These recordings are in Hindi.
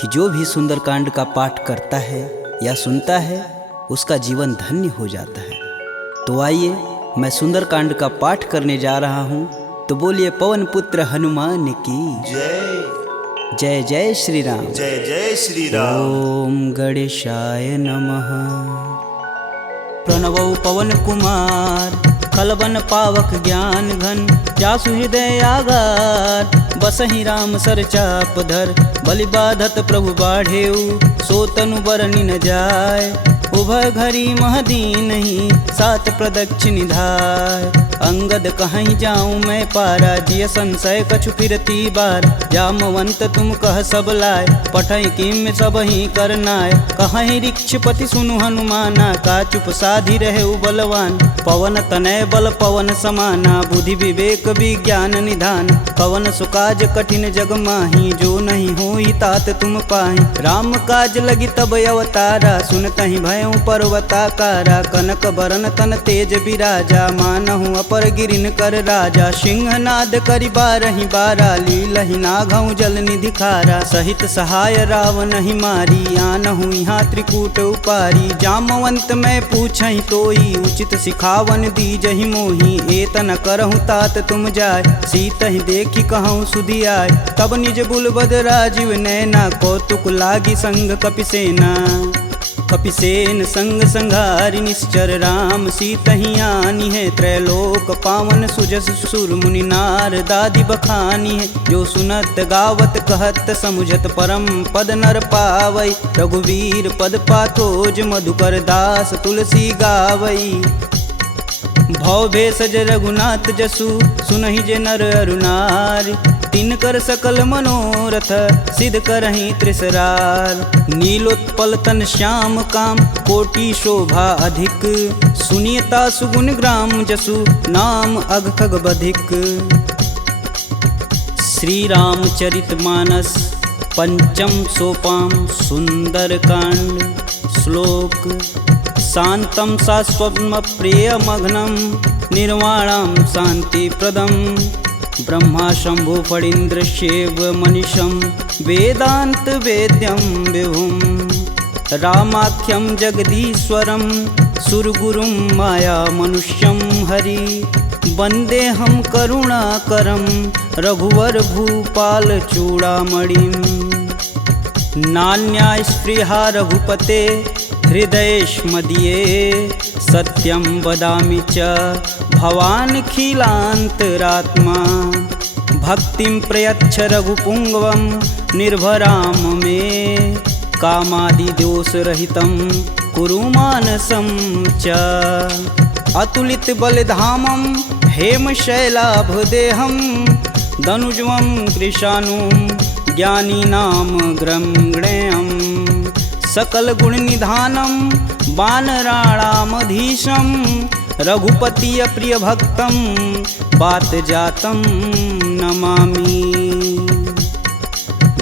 कि जो भी सुंदरकांड का पाठ करता है या सुनता है उसका जीवन धन्य हो जाता है। तो आइए मैं सुंदरकांड का पाठ करने जा रहा हूँ, तो बोलिए पवन पुत्र हनुमान की जय जय। जय श्री राम। जय जय श्री राम। ओम गणेशाय नमः। प्रणवौ पवन कुमार खलबन पावक ज्ञान घन, जासु हृदय आगार बसहि राम सर चाप धर। बलि बाधत प्रभु बाढ़ेऊ, सो तनु बरनि न जाय। उभय घरी महदीन ही, सात प्रदक्षिण निधाय। अंगद कहीं जाऊं मैं पारा, जिय संशय कछु फिरती बार। जामवंत तुम कह सब लाय, पठई किम सब ही करनाय। कहीं ऋक्षपति सुनु हनुमाना, का चुप साधि रहे बलवान। पवन तनय बल पवन समाना, बुद्धि विवेक विज्ञान निधान। पवन सुकाज कठिन जग माही, जो नहीं होई तात तुम पाही। राम काज लगी तब अवतारा, सुनतहि भयउ पर्वताकारा। कनक बरन तन तेज बिराजा, मानहु अपर गिरिन कर राजा। सिंहनाद करि बारहि बारा, लीलहि नाघउ जल निधि खारा। सहित सहाय रावण ही मारी, आनहु यहाँ त्रिकूट उपारी। जामवंत मैं पूछहि तोई, उचित सिखावन दीजहि मोहि। एतन करहु तात तुम जाय, सीतहि देखि कहूँ सुधि आय। तब निज बुलबद राजीव नैना, कौतुक लागी संग कपिसेना। कपिसेन संग संघारि निश्चर, राम सीतहि आनी है। त्रैलोक पावन सुजस सुर मुनि नार, दादि बखानी है। जो सुनत गावत कहत समुझत, परम पद नर पावई। रघुवीर पद पाथोज, मधुकर दास तुलसी गावई। भव भेषज रघुनाथ जसु, सुनहि जे नर अरुनार। तिनकर सकल मनोरथ, सिद्ध करहि त्रिसरार। नीलोत्पल तन श्याम काम, कोटि शोभा अधिक। सुनियता सुगुण ग्राम जसु, नाम अघ खग बधिक। श्री रामचरित मानस पंचम सोपान सुंदरकांड। श्लोक शांतं शाश्वतं प्रियमघ्नं, निर्वाणं शांतिप्रदं। ब्रह्मा शंभु फणीन्द्रस्यैव मनीषं, वेदांत वेद्यं विभुं। रामाख्यं जगदीश्वरं, सुरगुरुं माया मनुष्यं हरि। वन्देऽहं करुणाकरं, रघुवर भूपाल चूड़ामणिं। नान्या स्पृहा रघुपते, हृदयेष्मदीये। सत्यं वदामि च भवानखिलान्तरात्मा। भक्तिं प्रयच्छ रघुपुङ्गवं, निर्भराम मे। कामादिदोषरहितं कुरु मानसं च। अतुलित बलधामं, हेमशैलाभदेहं। दनुजवं कृशानुं, ज्ञानीनां ग्रंगणेयम्। सकल गुण निधानम, वानराणामधीशं। रघुपति प्रिय भक्तम, बात जातम नमामि।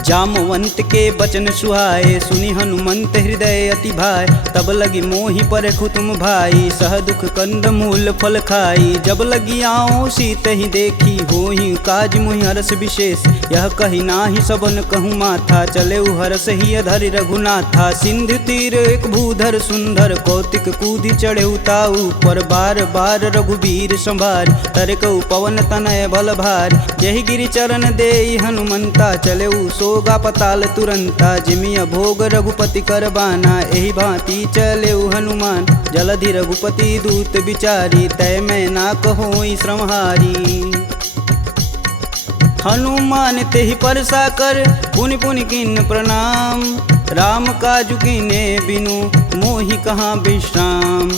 जामवंत के बचन सुहाए, सुनि हनुमंत हृदय अति भाई। तब लगी मोहि परखु तुम भाई, सह दुख कंद मूल फल खाई। जब लगी आओ सीत ही देखी, होहि काज मोहि हरस विशेष। यह कही नाही सबन कहूँ माथा, चले हरस ही धरि रघुनाथा। सिंधु तीर एक भूधर सुंदर, कौतिक कूदि चढ़े ताऊ पर। बार बार रघुबीर संभार, तरकऊ पवन तनय बल भार। जहि गिरि चरण देई हनुमंता, चले सोगा पताल तुरंता। जिमिया भोग रघुपति करबाना, एहि भांति चले हनुमान। जलधि रघुपति दूत बिचारी, तय मैं ना कहोई श्रमहारी। हनुमान तेहि परसा कर, पुनि पुनि किन्न प्रणाम। राम काजु कीन्हे बिनु, मोहि कहाँ विश्राम।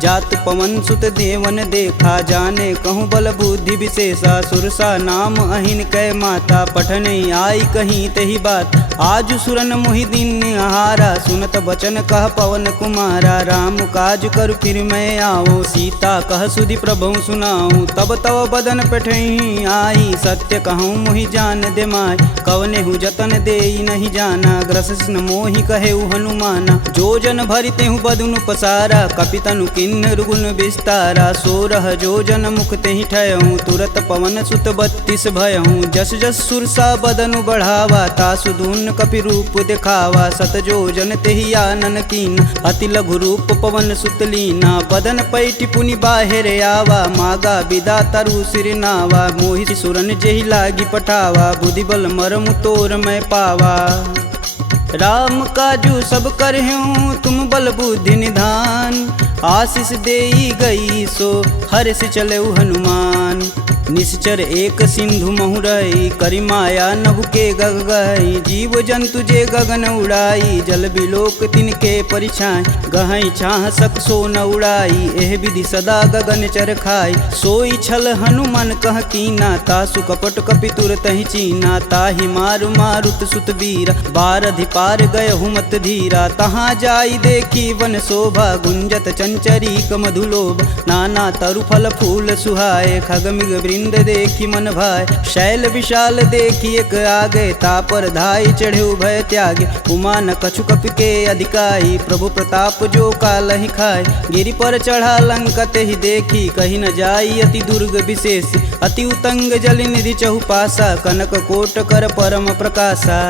जात पवन सुत देवन देखा, जाने कहूँ बल बुद्धि विशेषा। सुरसा नाम अहिन कै माता, पठने आई कहीं तही बात। आज सुरन मोहि दिन आहारा, सुनत बचन कह पवन कुमारा। राम काज कर फिर मैं आओ, सीता कह सुधि प्रभु सुनाऊं। तब तव बदन पठही आई, सत्य कहूँ मोहि जान दे माय। कवनेहु जतन देई नहीं जाना, ग्रसिन मोहि कहेउ हनुमाना। जो जन भरितेहु बदनु पसारा, कपितनु किन किन्नर गुण विस्तारा 16 जोजन मुख तेहि ठयहूँ तुरत पवन सुत 32 भयहूँ जस जस सुरसा बदनु बढ़ावा तासु दून कपि रूप दिखावा 7 जोजन तेहि आनन कीन अति लघु रूप पवन सुत लीना बदन पैठि पुनि बाहिर आवा मागा बिदा तरु सिर नावा मोहि सुरन जेहि लागी पठावा बुद्धि बल मरमु तोर मैं पावा राम काजू सब करहूँ तुम बल बुद्धि निधान आशीष देई गई सो हर से चलेउ हनुमान निश्चर एक सिंधु महुरई करि माया नभु के गग गई जीव जंतु जे गगन उड़ाई जल बिलोक तिनके परिछाई गहई छाह सक सो न उड़ाई एह विधि सदा गगन चर खाई सोई छल हनुमान कह कीना तासु कपट कपि तुरत ही चीना ताहि मारु मारुत सुत वीर बारधि पार गय हुमत धीरा तहाँ जाई देखी वन शोभा गुंजत चंचरीक मधुलोभ नाना तरु फल फूल सुहाए खग मृग वृंद देखी मन भाय शैल विशाल देखी एक आगे तापर धाई चढ़े भय त्यागे उमा न कछु कपि के अधिकाई प्रभु प्रताप जो कालहि खाय गिरि पर चढ़ा लंकत ही देखी कहीं न जाई अति दुर्ग विशेष अति उतंग जल निधि चहुपासा कनक कोट कर परम प्रकाशा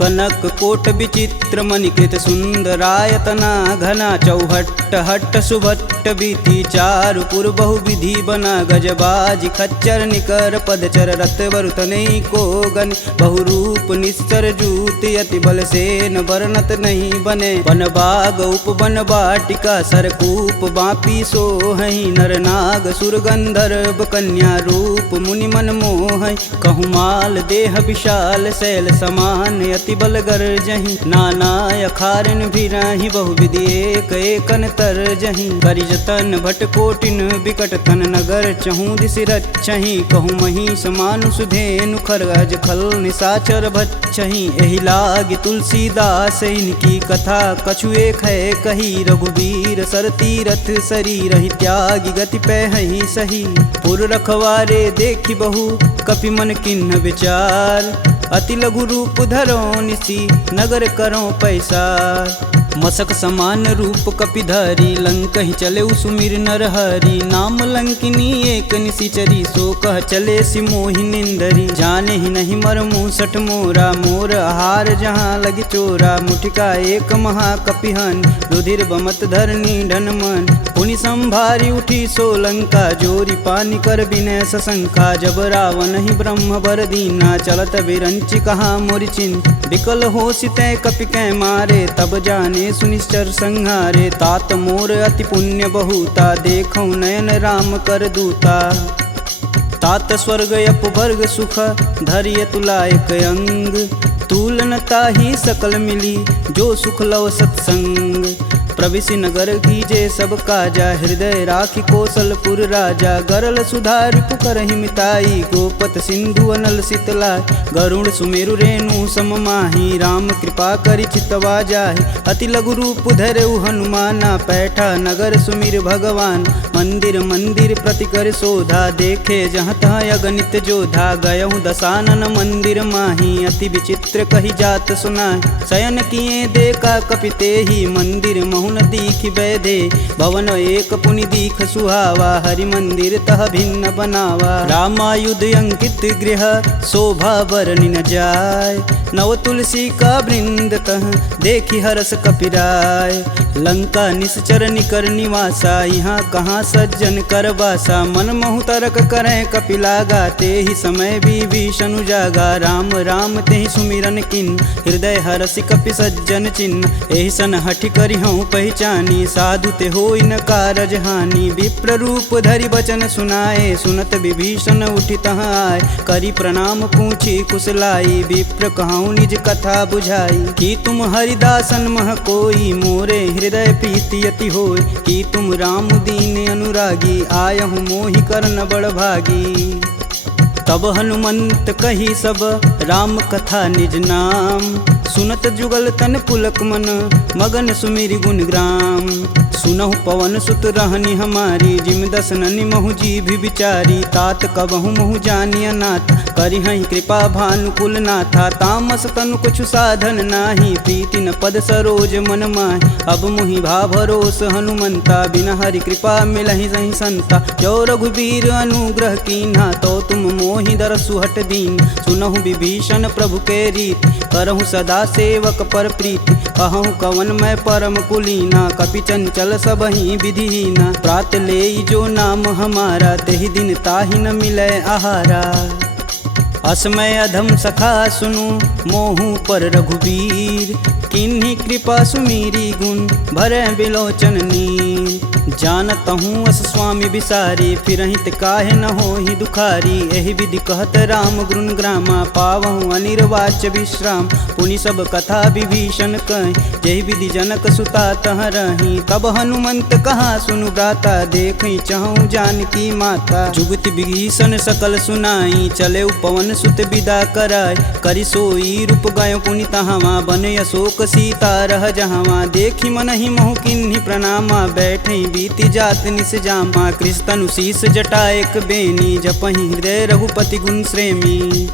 कनक कोट विचित्र मणिकृत सुंदरायतना घना चौहट्ट हट्ट सुभट्ट बीती चारु पुर बहु विधि बना गजबाज खच्चर निकर पदचर रत वरुतने को गन बहुरूप निस्तर जूत अति बल से न वर्णत नहीं बने वन बाग उपवन बाटिका सरकूप बापी सोहई नर नाग सुर गंधर्व कन्या रूप मुनि मन मोह कहु माल देह विशाल शैल समान अति बल गर्जहि नाना अखारन भिराहि बहु विधि एक एकन तरजहि करि जतन भट कोटिन विकट तन नगर चहु दिसि रक्षहि कहु महिष मानुष धेनु खरगज खल निशाचर भक्षहि एहि लागी तुलसीदास इनकी कथा कछु एक है कही रघुवीर सर तीरथ शरीर ही त्यागी गति पैहि सही पुर रखवारे देखी बहु कपि मन किन्ह विचार अति लघु रूप धरो निसी नगर करो पैसार मसक समान रूप कपिधरी लंक ही चले सुमिर नर हरि नाम लंकिनी एक निशिचरी सो कह चले सि मोहि निंदरी जाने ही नहीं मर मूसठ मोरा मोर आहार जहाँ लगी चोरा मुठिका एक महाकपिहन रुधिर बमत धरनी ढनमन पुनि संभारी उठी सो लंका जोरी पानी कर विनय सशंका जब रावण ही ब्रह्म बर दीना चलत बिरंचि कहा मोरि चिन्ह विकल हो सितै कपि कै मारे तब जाने सुनिश्चर संहारे तात मोर अति पुण्य बहुता देखौ नयन राम कर दूता तात स्वर्ग अपवर्ग सुख धैर्य तुलायक अंग तुलनता ही सकल मिली जो सुख लव सत्संग प्रविशि नगर कीजे सब काजा हृदय राखी कौशलपुर राजा गरल सुधार पुकरहि मिताई गोपत सिंधु अनल शीतला गरुण सुमेरु रेणु सम माही राम कृपा करि चितवा जाहि अति लघु रूप धरऊ हनुमाना पैठा नगर सुमिर भगवान मंदिर मंदिर प्रति कर शोधा देखे जहाँ तहाँ अगणित जोधा गयहु दशानन मंदिर माही अति विचित्र कही जात सुनाहि शयन किए देखा कपिते ही मंदिर महुन दीख वैदे भवन एक पुनि दीख सुहावा हरि मंदिर तह भिन्न बनावा रामायुध अंकित गृह शोभा बरनि न जाय नव तुलसी का वृंद तह देखी हरस कपिराय लंका निश्चर निकर निवासा यहाँ कहाँ सज्जन कर बासा मन महु तरक करें कपिलागा ते ही समय विभीषण जागा राम राम ते ही सुमिरन किन हृदय हरसि कपि सज्जन चिन्ह एहि सन हठि करि हूँ पहचानी साधु ते होई न कारज हानि विप्र रूप धरि बचन सुनाए सुनत विभीषण उठि तहाँ आए करि प्रणाम पूछी कुशलाई विप्र कहूँ निज कथा बुझाई कि तुम हरिदासन मह कोई मोरे हृदय प्रीति अति होय कि तुम राम दीन अनुरागी आयहु मोहि करन बड़ भागी तब हनुमंत कही सब राम कथा निज नाम, सुनत जुगल तन पुलक मन मगन सुमिरि गुण ग्राम। सुनहु पवन सुत रहनी हमारी, जिम दस ननि महु जी भी विचारी। तात कबहु महु जानिय नाथ, करिहहि कृपा भानुकुल नाथा। तामस तनु कुछ साधन नाही, प्रीति न पद सरोज मन माहि। अब मुहि भा भरोस हनुमंता, बिना हरि कृपा मिलहि सहि संता। जो रघुबीर अनुग्रह कीन्हा, तो तुम मोहि दरसु हट दीन। सुनहु विभीषण प्रभु के रीति, करहु सदा सेवक पर प्रीति। कहूँ कवन मैं परम कुलीना, कपि चंचल सबहि विधिहीना। प्रात लेई जो नाम हमारा, तेहि दिन ताहि न मिलै आहारा। असमय अधम सखा सुनु, मोहु पर रघुबीर। किन्हीं कृपा सुमीरी गुण, भरै बिलोचन नीर। जानतहूँ अस स्वामी बिसारी, फिरहित काहे न होहि दुखारी। एहि विधि कहत राम गुण ग्रामा, पावहु अनिर्वाच्य विश्राम। पुनि सब कथा विभीषण कहि, जेहि विधि जनक सुता तह रही। तब हनुमंत कहा सुनु भ्राता, देखहि चहु जानकी माता। जुगति विभीषण सकल सुनाई, चले पवन सुत विदा कराय। करि सोई रूप गयो पुनि तहावा, बन अशोक सीता रह जहावा। देखि मनहि मोहु किन्हीं प्रणामा, बैठे बीति जात निस जामा। कृष्ण शीस जटा एक बेनी, जपहि हृदय रघुपति गुण श्रेमी।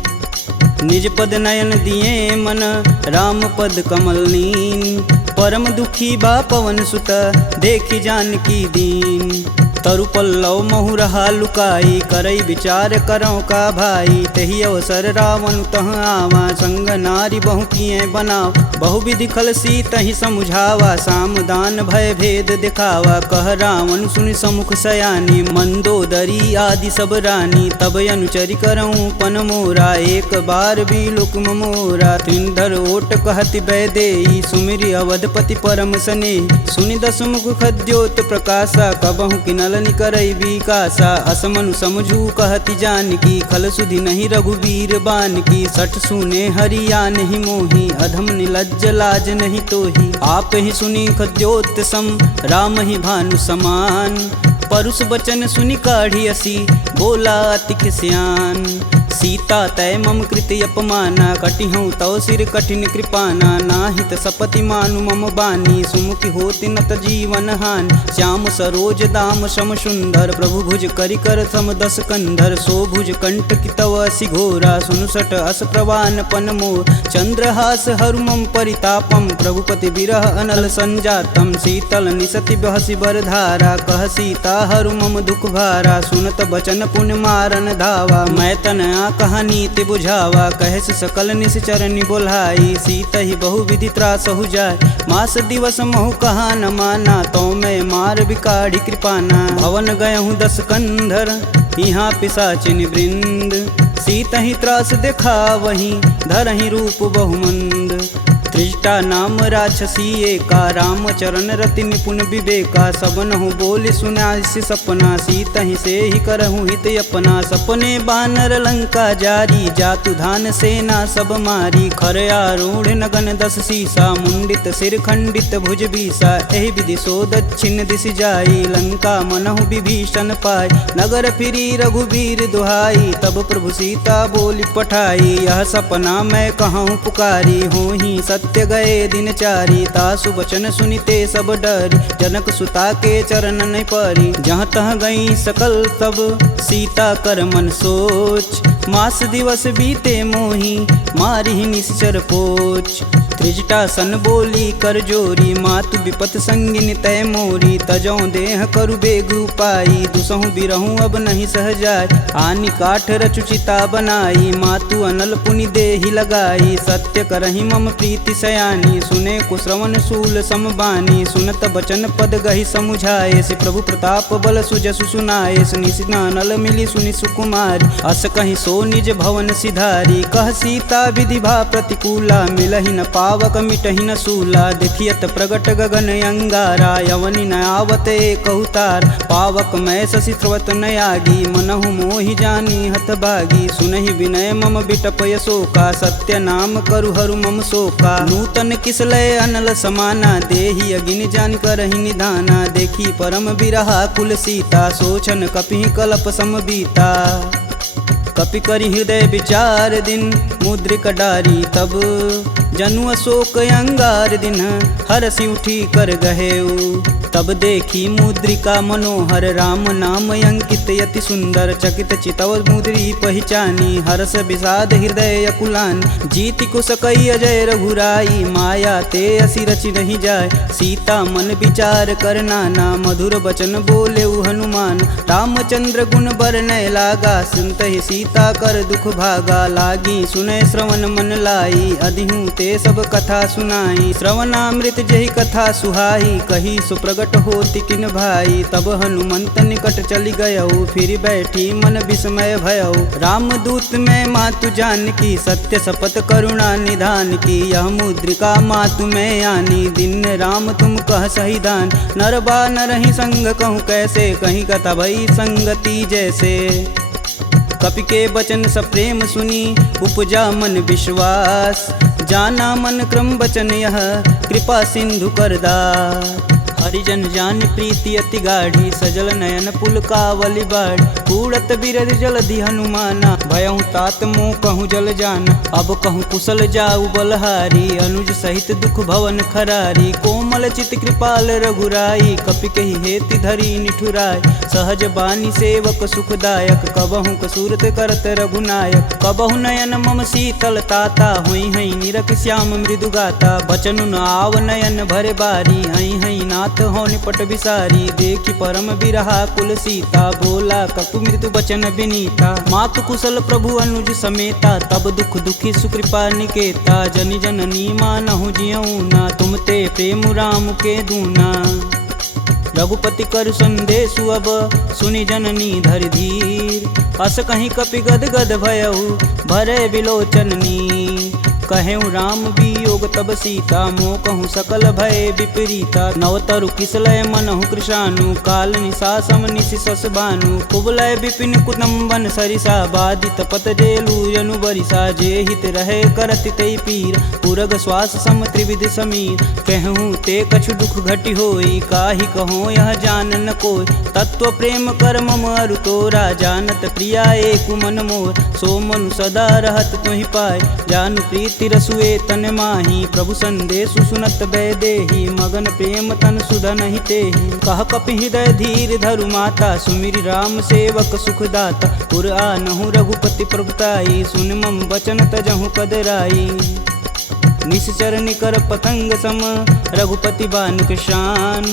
निज पद नयन दिए मन, राम पद कमल नीन। परम दुखी बा पवन सुत, देखि जानकी दीन। तरु पल्लव महु रहा लुकाई, करई विचार करौ का भाई। तही अवसर रावण तह आवा, संग नारी बहु किए बनाव। बहु विधि खलसी तहि समुझावा, साम दान भय भेद दिखावा। कह रावण सुनि समुख सयानी, मंदोदरी आदि सब रानी। तब अनुचरि करऊँ पन मोरा, एक बार भी लुक्म मोरा। त्रिंधर ओट कहति बैदेई, सुमिरि अवधपति परम स्नेही। सुनि दस मुख खद्योत प्रकाशा, कबहु किनल करई विकासा। असमनु समझू कहति जानकी, खल सुधि नहीं रघुवीर बानकी। सठ सुने हरिया नहीं मोही, अधम निलज्ज लाज नहीं तोही। आप ही सुनी खद्योत सम, राम ही भानु समान। परुष बचन सुनि काढ़ी असी, बोला अति खिसियान। सीता तय मम कृति अपमाना, कटिहूँ तव सिर कठिन कृपाना। नाहित सपति मानु मम बानी, सुमुखी होति नत जीवन हानि। श्याम सरोज दाम सम सुंदर, प्रभु भुज करि कर सम दस कंधर। सो भुज कंठ की तव असि घोरा, सुनुसट अस प्रवान पन मोर। चंद्रहास हरु मम परितापम, प्रभुपति बिरह अनल संजातम। शीतल निसति बहसि बरधारा, कह सीता हरु मम दुख भारा। सुनत बचन पुन मारन धावा, मैं तन कहानी ते बुझावा। कहस सकल निश्चरनि बोलाई, सीत ही बहु विधि त्रास हो जाय। मास दिवस महु कहा न माना, तो मैं मार बिकाढ़ी कृपाना। भवन गयहूँ दस कंधर, यहाँ पिशाचिन वृंद। सीत ही त्रास देखा वहीं, धरहि रूप बहुमंद। त्रिजटा नाम राक्षसी एका, राम चरण रति निपुण विवेका। सबनहु बोल सुनासि सपना, सीत ही से ही करहु हित अपना। सपने बानर लंका जारी, जातु धान सेना सब मारी। खर आरूढ़ नगन दस सीसा, मुंडित सिर खंडित भुज बीसा। एहि विधि सो दक्षिण दिशि जाई, लंका मनहु विभीषण पाई। नगर फिरी रघुबीर दुहाई, तब प्रभु सीता बोली पठाई। यह सपना मैं कहूँ पुकारी, होहि सत्य गए दिन चारी। तासु बचन सुनिते सब डरी, जनक सुता के चरण न परी। जहाँ तह गई सकल तब, सीता कर मन सोच। मास दिवस बीते मोही, मारी निश्चर पोच। त्रिजटा सन बोली कर जोरी, मातु विपत संगिन तय मोरी। तजौ देह करु बेग उपाई, दुसहु बिरहूँ अब नहीं सह जाय। आनि काठ रचुचिता बनाई, मातु अनल पुनि देहि लगाई। सत्य करहि मम प्रीति सयानी, सुने कुश्रवण शूल समबानी। सुनत बचन पद गहि समुझाए, से प्रभु प्रताप बल सुजसु सुनाए। निशिनानल मिली सुनि सुकुमारी, अस कहि सो निज भवन सिधारी। कह सीता विधि भा प्रतिकूला, मिलहि न पावक मिटहि न सूला। देखियत प्रगट गगन अंगारा, यवनि न आवत एक अवतार। पावक मैं शशि स्रवत न आगी, मनहु मोहि जानी हत भागी। सुनहि विनय मम बिटप यशोका, सत्य नाम करु हरु मम शोका। नूतन किसलय अनल समाना, देहि अगिन जान करहि निधाना। देखी परम बिरहा कुल सीता, सोचन कपि कलप समबीता। कपि करि हृदय विचार दिन मुद्रिका डारी तब जनु अशोक अंगार दिन हरसि उठी कर गहेऊ तब देखी मुद्रिका मनोहर राम नाम अंकित यति सुंदर चकित चितव मुद्री पहचानी हरस विषाद हृदय अकुलान जीति को सकई अजय रघुराई माया ते असी रचि नहीं जाय सीता मन विचार कर नाना मधुर बचन बोले हनुमान रामचंद्र गुण बरनय लागा सुनत ही सीता कर दुख भागा लागी सुनय श्रवण मन लाई अधिहूँ ते सब कथा सुनाई श्रवणामृत जही कथा सुहाई कही सुप्रगट होती किन भाई तब हनुमंत निकट चली गयऊ फिर बैठी मन विस्मय भयऊ रामदूत में मातु जानकी सत्य शपथ करुणा निधान की यह मुद्रिका मातु में आनी दिन राम तुम कह सही दान नरबा नरहि संग कहूँ कैसे कहीं कथा भई संगति जैसे कपि के वचन सप्रेम सुनी उपजा मन विश्वास जाना मन क्रम वचन यह कृपा सिंधु करदार हरिजन जान प्रीति अति गाढ़ी सजल नयन पुल कावली बाढ़ कूड़त बिरद जलधि हनुमाना भयहु तात मोह कहूँ जल जान अब कहूँ कुशल जाऊ बलहारी अनुज सहित दुख भवन खरारी कोमल चित कृपाल रघुराई कपि कहि हेति धरी निठुराय सहज बानी सेवक सुखदायक कबहु कसूरत करत रघुनायक कबहु नयन मम शीतल ताता हुई हई निरख श्याम मृदु गाता बचनु न आव नयन भरे बारी हई हई नाथ हो निपट बिसारी देखी परम बिरहा कुल सीता बोला कपु मृदु बचन विनीता मातु कुशल प्रभु अनुज समेता तब दुख दुखी सुकृपा निकेता जनि जननी मानहु जियऊ ना तुम ते प्रेम राम के दूना रघुपति कर संदेशु अब सुनि जननी धरि धीर अस कहीं कपि गद गद भयऊ भरे बिलोचननी कहेऊ राम वियोग तब सीता मोह कहूँ सकल भय विपरीता नवतरु किसलय मनहु कृशानु काल निशा सम निशि सस भानु कुबलय विपिन कुटुम्बन सरिसा बाधित पत जेलू जनु बरिसा जे हित रहे करति तई पीर पुरग श्वास सम त्रिविध समीर कहूँ ते कछु दुख घटि होई काहि कहो यह जान न कोय तत्व प्रेम कर मम अरु तोरा जानत प्रिया एक मन मोर सो मनु सदा रहत तुहि पाय जानु प्रीत तिरसुए तन माही प्रभु संदेशु सुनत बैदेही मगन प्रेम तन सुधन ही तेहि कह कपि हृदय धीर धरु माता सुमिरि राम सेवक सुखदाता पुर आनहु रघुपति प्रभुताई सुन मम वचन तजहु कदराई निश्चर निकर पतंग सम रघुपति बान कृशान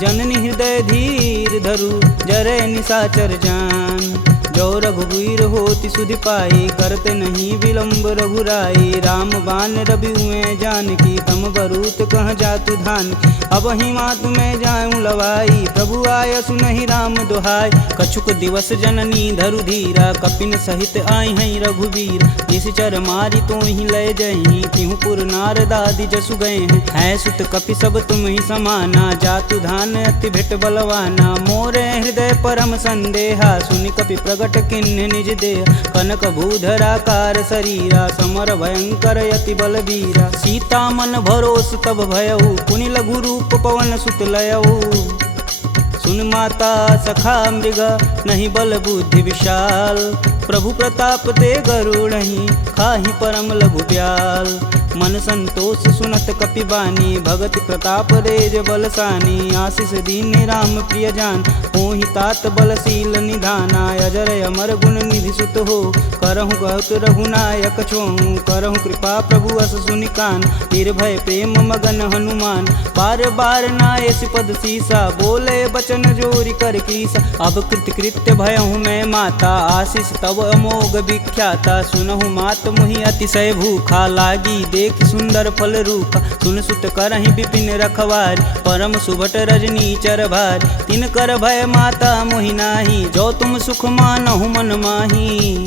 जननी हृदय धीर धरु जरे निशाचर जान जो रघुवीर होति सुधि पाई करते नहीं विलंब रघुराई राम बान रवि हुए जानकी तम बरूत कह जातु धान अब ही मातु में जाऊं लवाई प्रभु आय सुनहि राम दुहाई कछुक दिवस जननी धरु धीरा कपिन सहित आई हैं रघुवीर निश्चर मारी तो ही लय जही तिहु पुर नारदादि जसु गए हैं सुत कपि सब तुम ही समाना जातु धान अति भेट बलवाना मोरे हृदय परम संदेहा सुनि कपि प्रगट किन्ह निज देह कनक भूधराकार शरीरा समर भयंकर यति बलबीरा सीता मन भरोस तब भयऊ पुनि लघु रूप पवन सुत लयऊ सुन माता सखा मृग नहीं बल बुद्धि विशाल प्रभु प्रताप ते गरुड़हि खाहि परम लघु ब्याल मन संतोष सुनत कपि बानी भगति प्रताप रेज बलसानी आशीष दीन राम प्रिय जान होहि तात बलशील निधाना अजर अमर गुण निधि सुत हो करहु कहत रघुनायक छोहु करहु कृपा प्रभु अस सुनिकान निर्भय प्रेम मगन हनुमान बार बार नाय पद सीसा बोले बचन जोरी कर कीसा अब कृत कृत्य भयहु मैं माता आशीष तव अमोघ विख्याता सुनहु मात मुहि अतिशय भूखा लागी देख सुंदर फल रूप सुन सुत करहि विपिन रखवार परम सुभट रजनी चर भार तिन कर भय माता मोहि नाही जो तुम सुख मानहु मन माही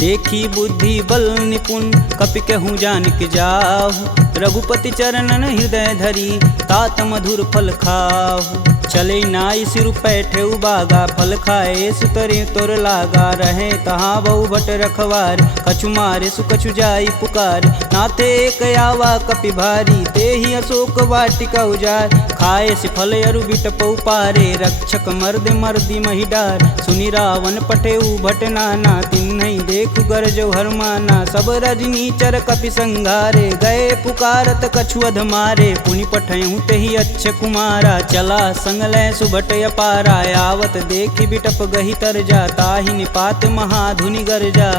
देखी बुद्धि बल निपुण कपि कहूँ जानिक जाहु रघुपति चरणन हृदय धरी तात मधुर फल खाहु चले नाई सिर पैठे उबागा फल खाए सुतरे तोर लागा रहे तहाँ बहु भट रखवार कछु मारे सुकछु जाई पुकार नाते एक आवा कपि भारी ते ही अशोक वाटिका उजार खाए से फल अरु बिटप पारे रक्षक मर्द मर्दी महिडार सुनि रावण पटे भट नाना तिन्हि देख गरजो हरमाना। सब रजनी चर कपि संघारे, गए पुकारत कछु अधमारे। पुनि पठयहु तेहि अच्छ कुमारा, चला संग लय सुभट अपारा। आवत देखि बिटप गही तरजा, ताहि निपात महाधुनि गरजा।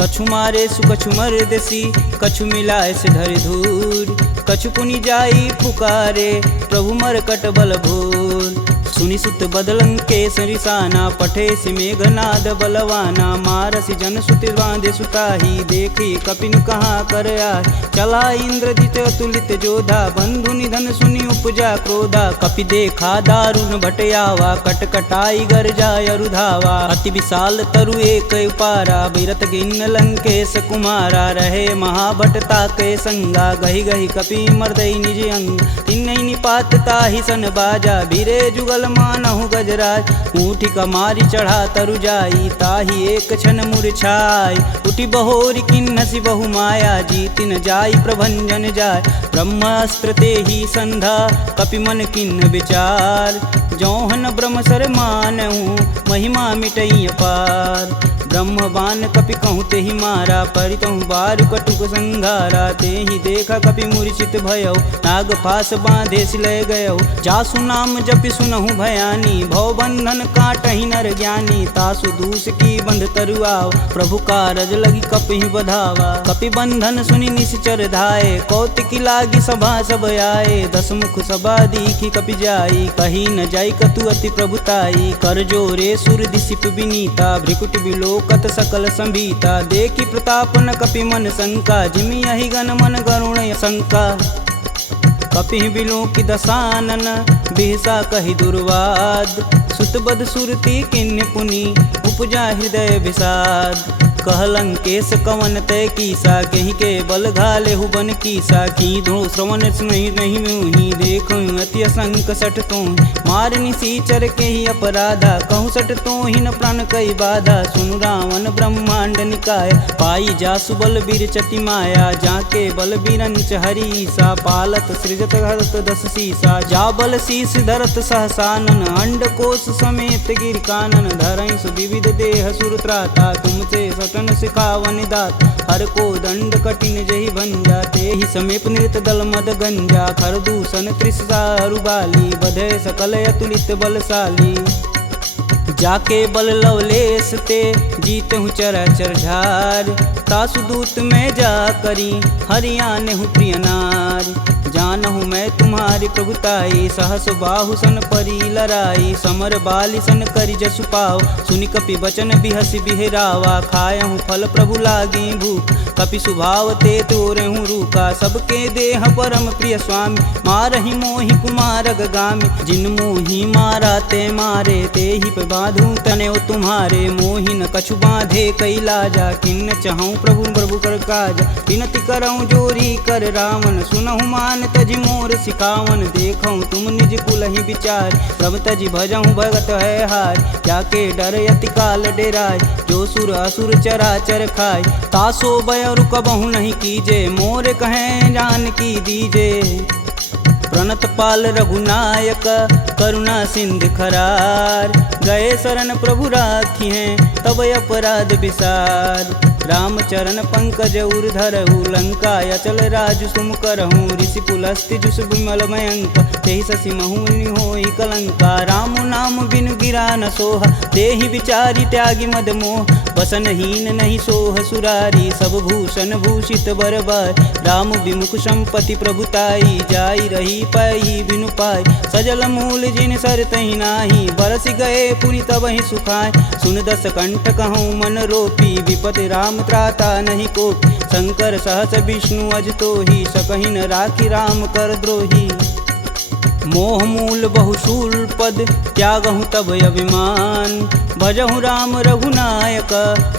कछु मारे सु कछु मर्दसी, कछु मिलाए से धरि धूर। कछु पुनि जाई पुकारे, प्रभु मरकट बल भूर। सुनि सुत बदलंके सरिसाना, पठे सि मेघनाद बलवाना। मारसि जन सुत बांधे सुताही, देखी कपिन कहाँ कर आए। चला इंद्रजित अतुलित जोधा, बंधु निधन सुनि उपजा क्रोधा। कपि देखा दारुण भटयावा, कटकटाई गरजाय अरुधावा। अति विशाल तरु एक उपारा, बिरत गिन्न लंकेश कुमारा। रहे महाभटता के संगा, गही गही कपि मर्दई निज अंग। तिन्नई निपात ताहि सन बाजा, बीरे जुगल मानहु गजराज। ऊँठी कमारी चढ़ा तरु जाई, ताहि एक क्षण मूर्छाई। उठी बहोरी किन्नसी बहु माया, जीतिन जाई प्रभंजन जाय। ब्रह्मास्त्र तेहि संधा, कपि मन किन्न विचार। जौहन ब्रह्म सर मानहु, महिमा मिटई अपार। ब्रह्म बान कपि कहूँ तेहि मारा, परितहु बारु कटुक संघारा। तेहि देखा कपि मूर्छित भयउ, नाग फास बांधे सिलय गयउ। जासु नाम जपि सुनहु भयानी, भव बंधन काटहि नर ज्ञानी। तासु दूस की बंध तरुआव, प्रभु कारज लगी कपिहि बधावा। कपि बंधन सुनि निश्चर धाये, कौतिकी लागी सभा सब आए। दस मुख सभा दीखी कपि जाई, कही न जाई कतु अति प्रभुताई। कर जोरे सुर दिसिप विनीता, भ्रिकुट बिलोकत सकल संभीता। देखी प्रताप न कपि मन शंका, जिमि यही गण मन गरुण शंका। कपि बिलोकि दसानन, बिहसा कहि दुर्वाद। सुतबद सुरती किन्य पुनि, उपजा हृदय विषाद। कहलंकेश कवन तय कीसा, कहीं के बल घालेहु बन कीसा। की धो श्रवण नहीं मुहि, देखूं अति असंक सठ तो। मार निसीचर के ही अपराधा, कहूँ सठ तो ही न प्राण कई बाधा। सुनु रावण ब्रह्मांड निकाय, पाई जासु बल बीर चति माया। जाके बल बीरंच हरीसा, पालत सृजत हरत दस सीसा। जा बल शीस धरत सहसानन, अंड कोश समेत गिर कानन। धरई सुविविध देह सुर त्राता, तुमसे सटन सिखावन दात। हर को दंड कठिन जहि भंजा, तेहि समीप नृत दल मद गंजा। खरदूषण त्रिषा अरुबाली, बधे सकल अतुलित बलशाली। जाके बल लवलेश ते, जीतहु चराचर झार। तासु दूत में जा करी, हरियाणहु प्रिय नार। जानहु मैं तुम्हारी प्रभुताई, सहस बाहु सन परी लराई। समर बाली सन करि जसु पाव, सुनि कपि बचन बिहसि बिहरावा। खायहु फल प्रभु लागी भूख, कपि सुभाव ते तोरहु रूखा। सबके देह परम प्रिय स्वामी, मारहि मोहि कुमार गामी। जिन मोहि मारा ते मारे, तेहि पे बांधु तनेउ तुम्हारे। मोहि न कछु बांधे कई लाजा, किन्न चहऊँ प्रभु प्रभु कर काज। विनति करऊँ जोरी कर रावण, सुनहु मान तजि मोर सिखावन। देखऊँ तुम निज कुलहि विचार, प्रभ तजि भजऊँ भगत है हार। जाके डर अति काल डेराय, जो सुर असुर चराचर खाय। तासो बयरु कबहु नहीं कीजे, मोर कहें जान की दीजे। प्रणत पाल रघुनायक, करुणा सिंध खरार। गए शरण प्रभु राखी हैं, तब अपराध विसार। राम चरण पंकज उर धरहु, लंका अचल राजु सुम करहूँ। ऋषि पुलस्ति जुस विमल मयंक, तेहि शशि महुनि होई कलंका। राम नाम बिनु गिरा न सोहा, देहि विचारी त्यागी मद मोह। बसनहीन नहीं सोह सुरारी, सब भूषण भूषित बरबार। राम विमुख संपत्ति प्रभुताई, जाई रही पाई बिनु पाई। सजल मूल जिन सर तहि नाही, बरस गए पुनि तबहि सुखाय। सुन दस कंठ कहूँ मन रोपी, विपति राम त्राता नहीं कोपी। शंकर सहस विष्णु अज तोहि, सकहि न राखी राम कर द्रोही। मोह मूल बहुशूल पद, त्यागहु तब अभिमान। भजहु राम रघुनायक,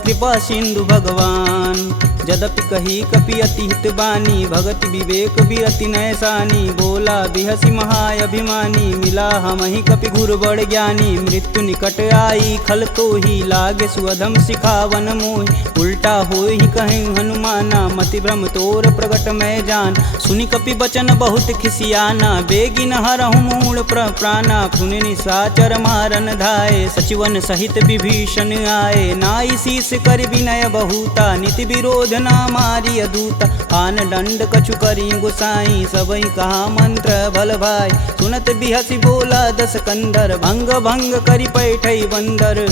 कृपा सिंधु भगवान। जदपि कही कपि अति हित बानी, भगति विवेक बिरति नैसानी। बोला बिहसी महाअभिमानी, मिला हमहि कपि गुर बड़ ज्ञानी। मृत्यु निकट आई खल तो ही, लागे सुअधम सिखावन मोहि। उल्टा होई कहीं हनुमाना, मति भ्रम तोर प्रगट मैं जान। सुनि कपि बचन बहुत खिसियाना, बेगिन हरहु मूल प्राणा। पुनि निशाचर मारन धाये, सचिवन सहित विभीषण आए। नाई शीस कर विनय बहुता, नीति विरोध ना मारी अदूता। आन दंड कछु करी गुसाई, सबई कहा मंत्र भल भाई। सुनत बिहसी बोला दस कंदर, भंग भंग करि पैठई बंदर।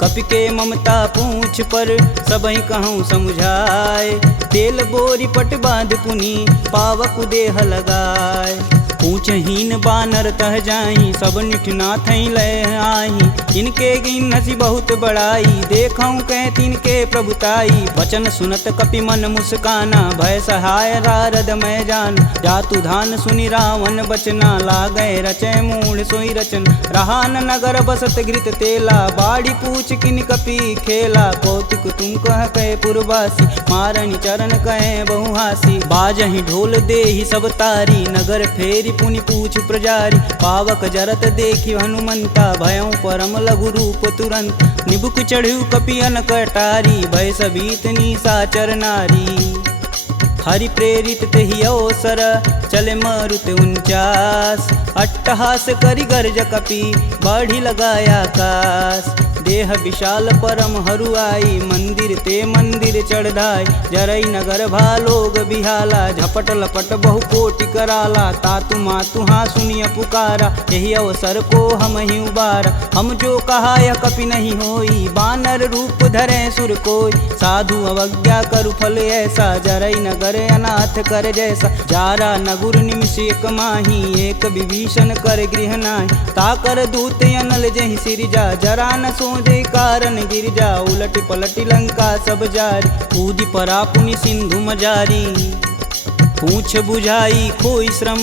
कपि के ममता पूछ पर, सबई कहूँ समुझाए। तेल बोरी पट बांध पुनि, पावक देह लगाए। पूछहीन बानर तह जाही, सब निठना थई ले आही। इनके गिन हसी बहुत बड़ाई, देखऊँ कह तिनके प्रभुताई। वचन सुनत कपि मन मुस्काना, भय सहाय नारद मैं जान। जातु धान सुनि रावण बचना, लागय रचय मूल सोई रचन। रहा न नगर बसत घृत तेला, बाड़ी पूछ किन कपि खेला। कौतुक तुम कह कह पुरवासी, मारणी चरण कहे बहुहासी। बाजहि ढोल देहि सब तारी, नगर फेरी पुनि पूछ प्रजारी। पावक जरत देखि हनुमंता, भयं परम लघु रूप तुरंत। निबुक चढ़ु कपि अनक अटारी, भय सबीत निशाचर नारी। हरि प्रेरित तेहि अवसर, चले मरुत 49। अट्टहास करि गर्ज कपि, बाढ़ी लगाया आकाश। देह विशाल परम हरुआई, मंदिर ते मंदिर चढ़ाई। जरई नगर भालोग बिहाला, झपट लपट बहु कोटि कराला। तातु मातु हाँ सुनिय पुकारा, यही अवसर को हम ही उबारा। हम जो कहा यह कपि नहीं होई, बानर रूप धरे सुर कोई। साधु अवज्ञा करु फल ऐसा, जरई नगर अनाथ कर जैसा। जारा नगुर निमिष एक माही, एक विभीषण कर गृह नाही। ताकर दूत अनल जहि सिरजा, जरा न सोजे कारण गिरजा। उलट पलट लंका सब जारी, कूदि परा पुनि सिंधु मजारी। पूछ बुझाई खोई श्रम,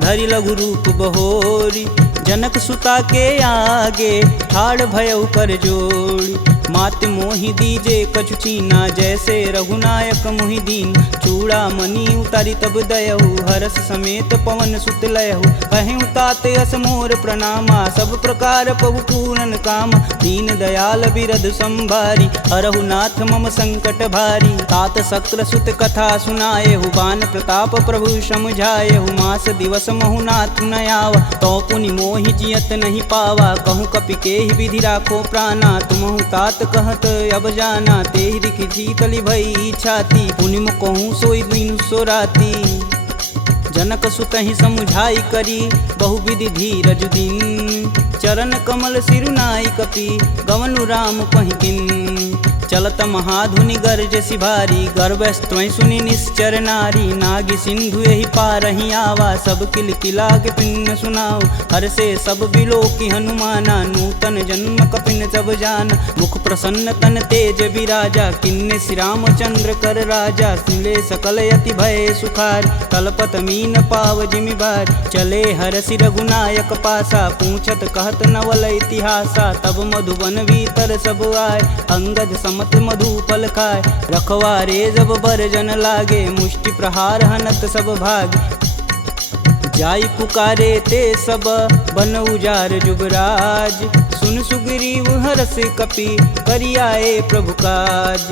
धरि लघु रूप बहोरी। जनक सुता के आगे, ठाड़ भयउ कर जोड़ी। मात मोहि दीजे कछु चीना, जैसे रघुनायक मोहि दीन। चूड़ा मणि उतारी तब दयहु, हरस समेत पवन सुत लयहु। कहें तात यस मोर प्रणामा, सब प्रकार प्रभु पूरन काम। दीन दयाल बिरध संभारी, हरहु नाथ मम संकट भारी। तात शक्र सुत कथा सुनाएहु, बान प्रताप प्रभु समुझाएहु। मास दिवस महु नाथ न आवा, तो पुनि मोहि जियत नहीं पावा। कहूँ कपि केहि विधि राखो प्राणा, तुमहु तात कहत अब जाना। तेहि दिखि शीतली भई छाती, पुनि मुख कहूँ सोई दिन सो राती। जनक सुतहि समुझाई करी, बहुविधि धीरज दिन। चरण कमल सिरुनाई कपि, गवनु राम पहिकिन। चलत महाधुनि गर्ज सिभारी, गर्भस्त्वं सुनि निश्चर नारी। नागी सिंधु यही पारहि आवा, सब किल किला के पिन सुनाओ। हर से सब बिलोकी हनुमाना, नूतन जन्म कपिन सब जान। मुख प्रसन्न तन तेज विराजा, किन्ने श्री रामचंद्र कर राजा। मिले सकल यति भय सुखार, कलपत मीन पाव जिमि बार। चले हरसि रघुनायक पासा, पूछत कहत नवल इतिहासा। तब मधुबन भीतर सब आए, अंगद मत मधु फल खाए। रखवारे जब बरजन लागे, मुष्टि प्रहार हनत सब भाग। जाई पुकारे ते सब, बन उजार जुगराज। सुन सुग्रीव हरस कपि, करियाए प्रभु काज।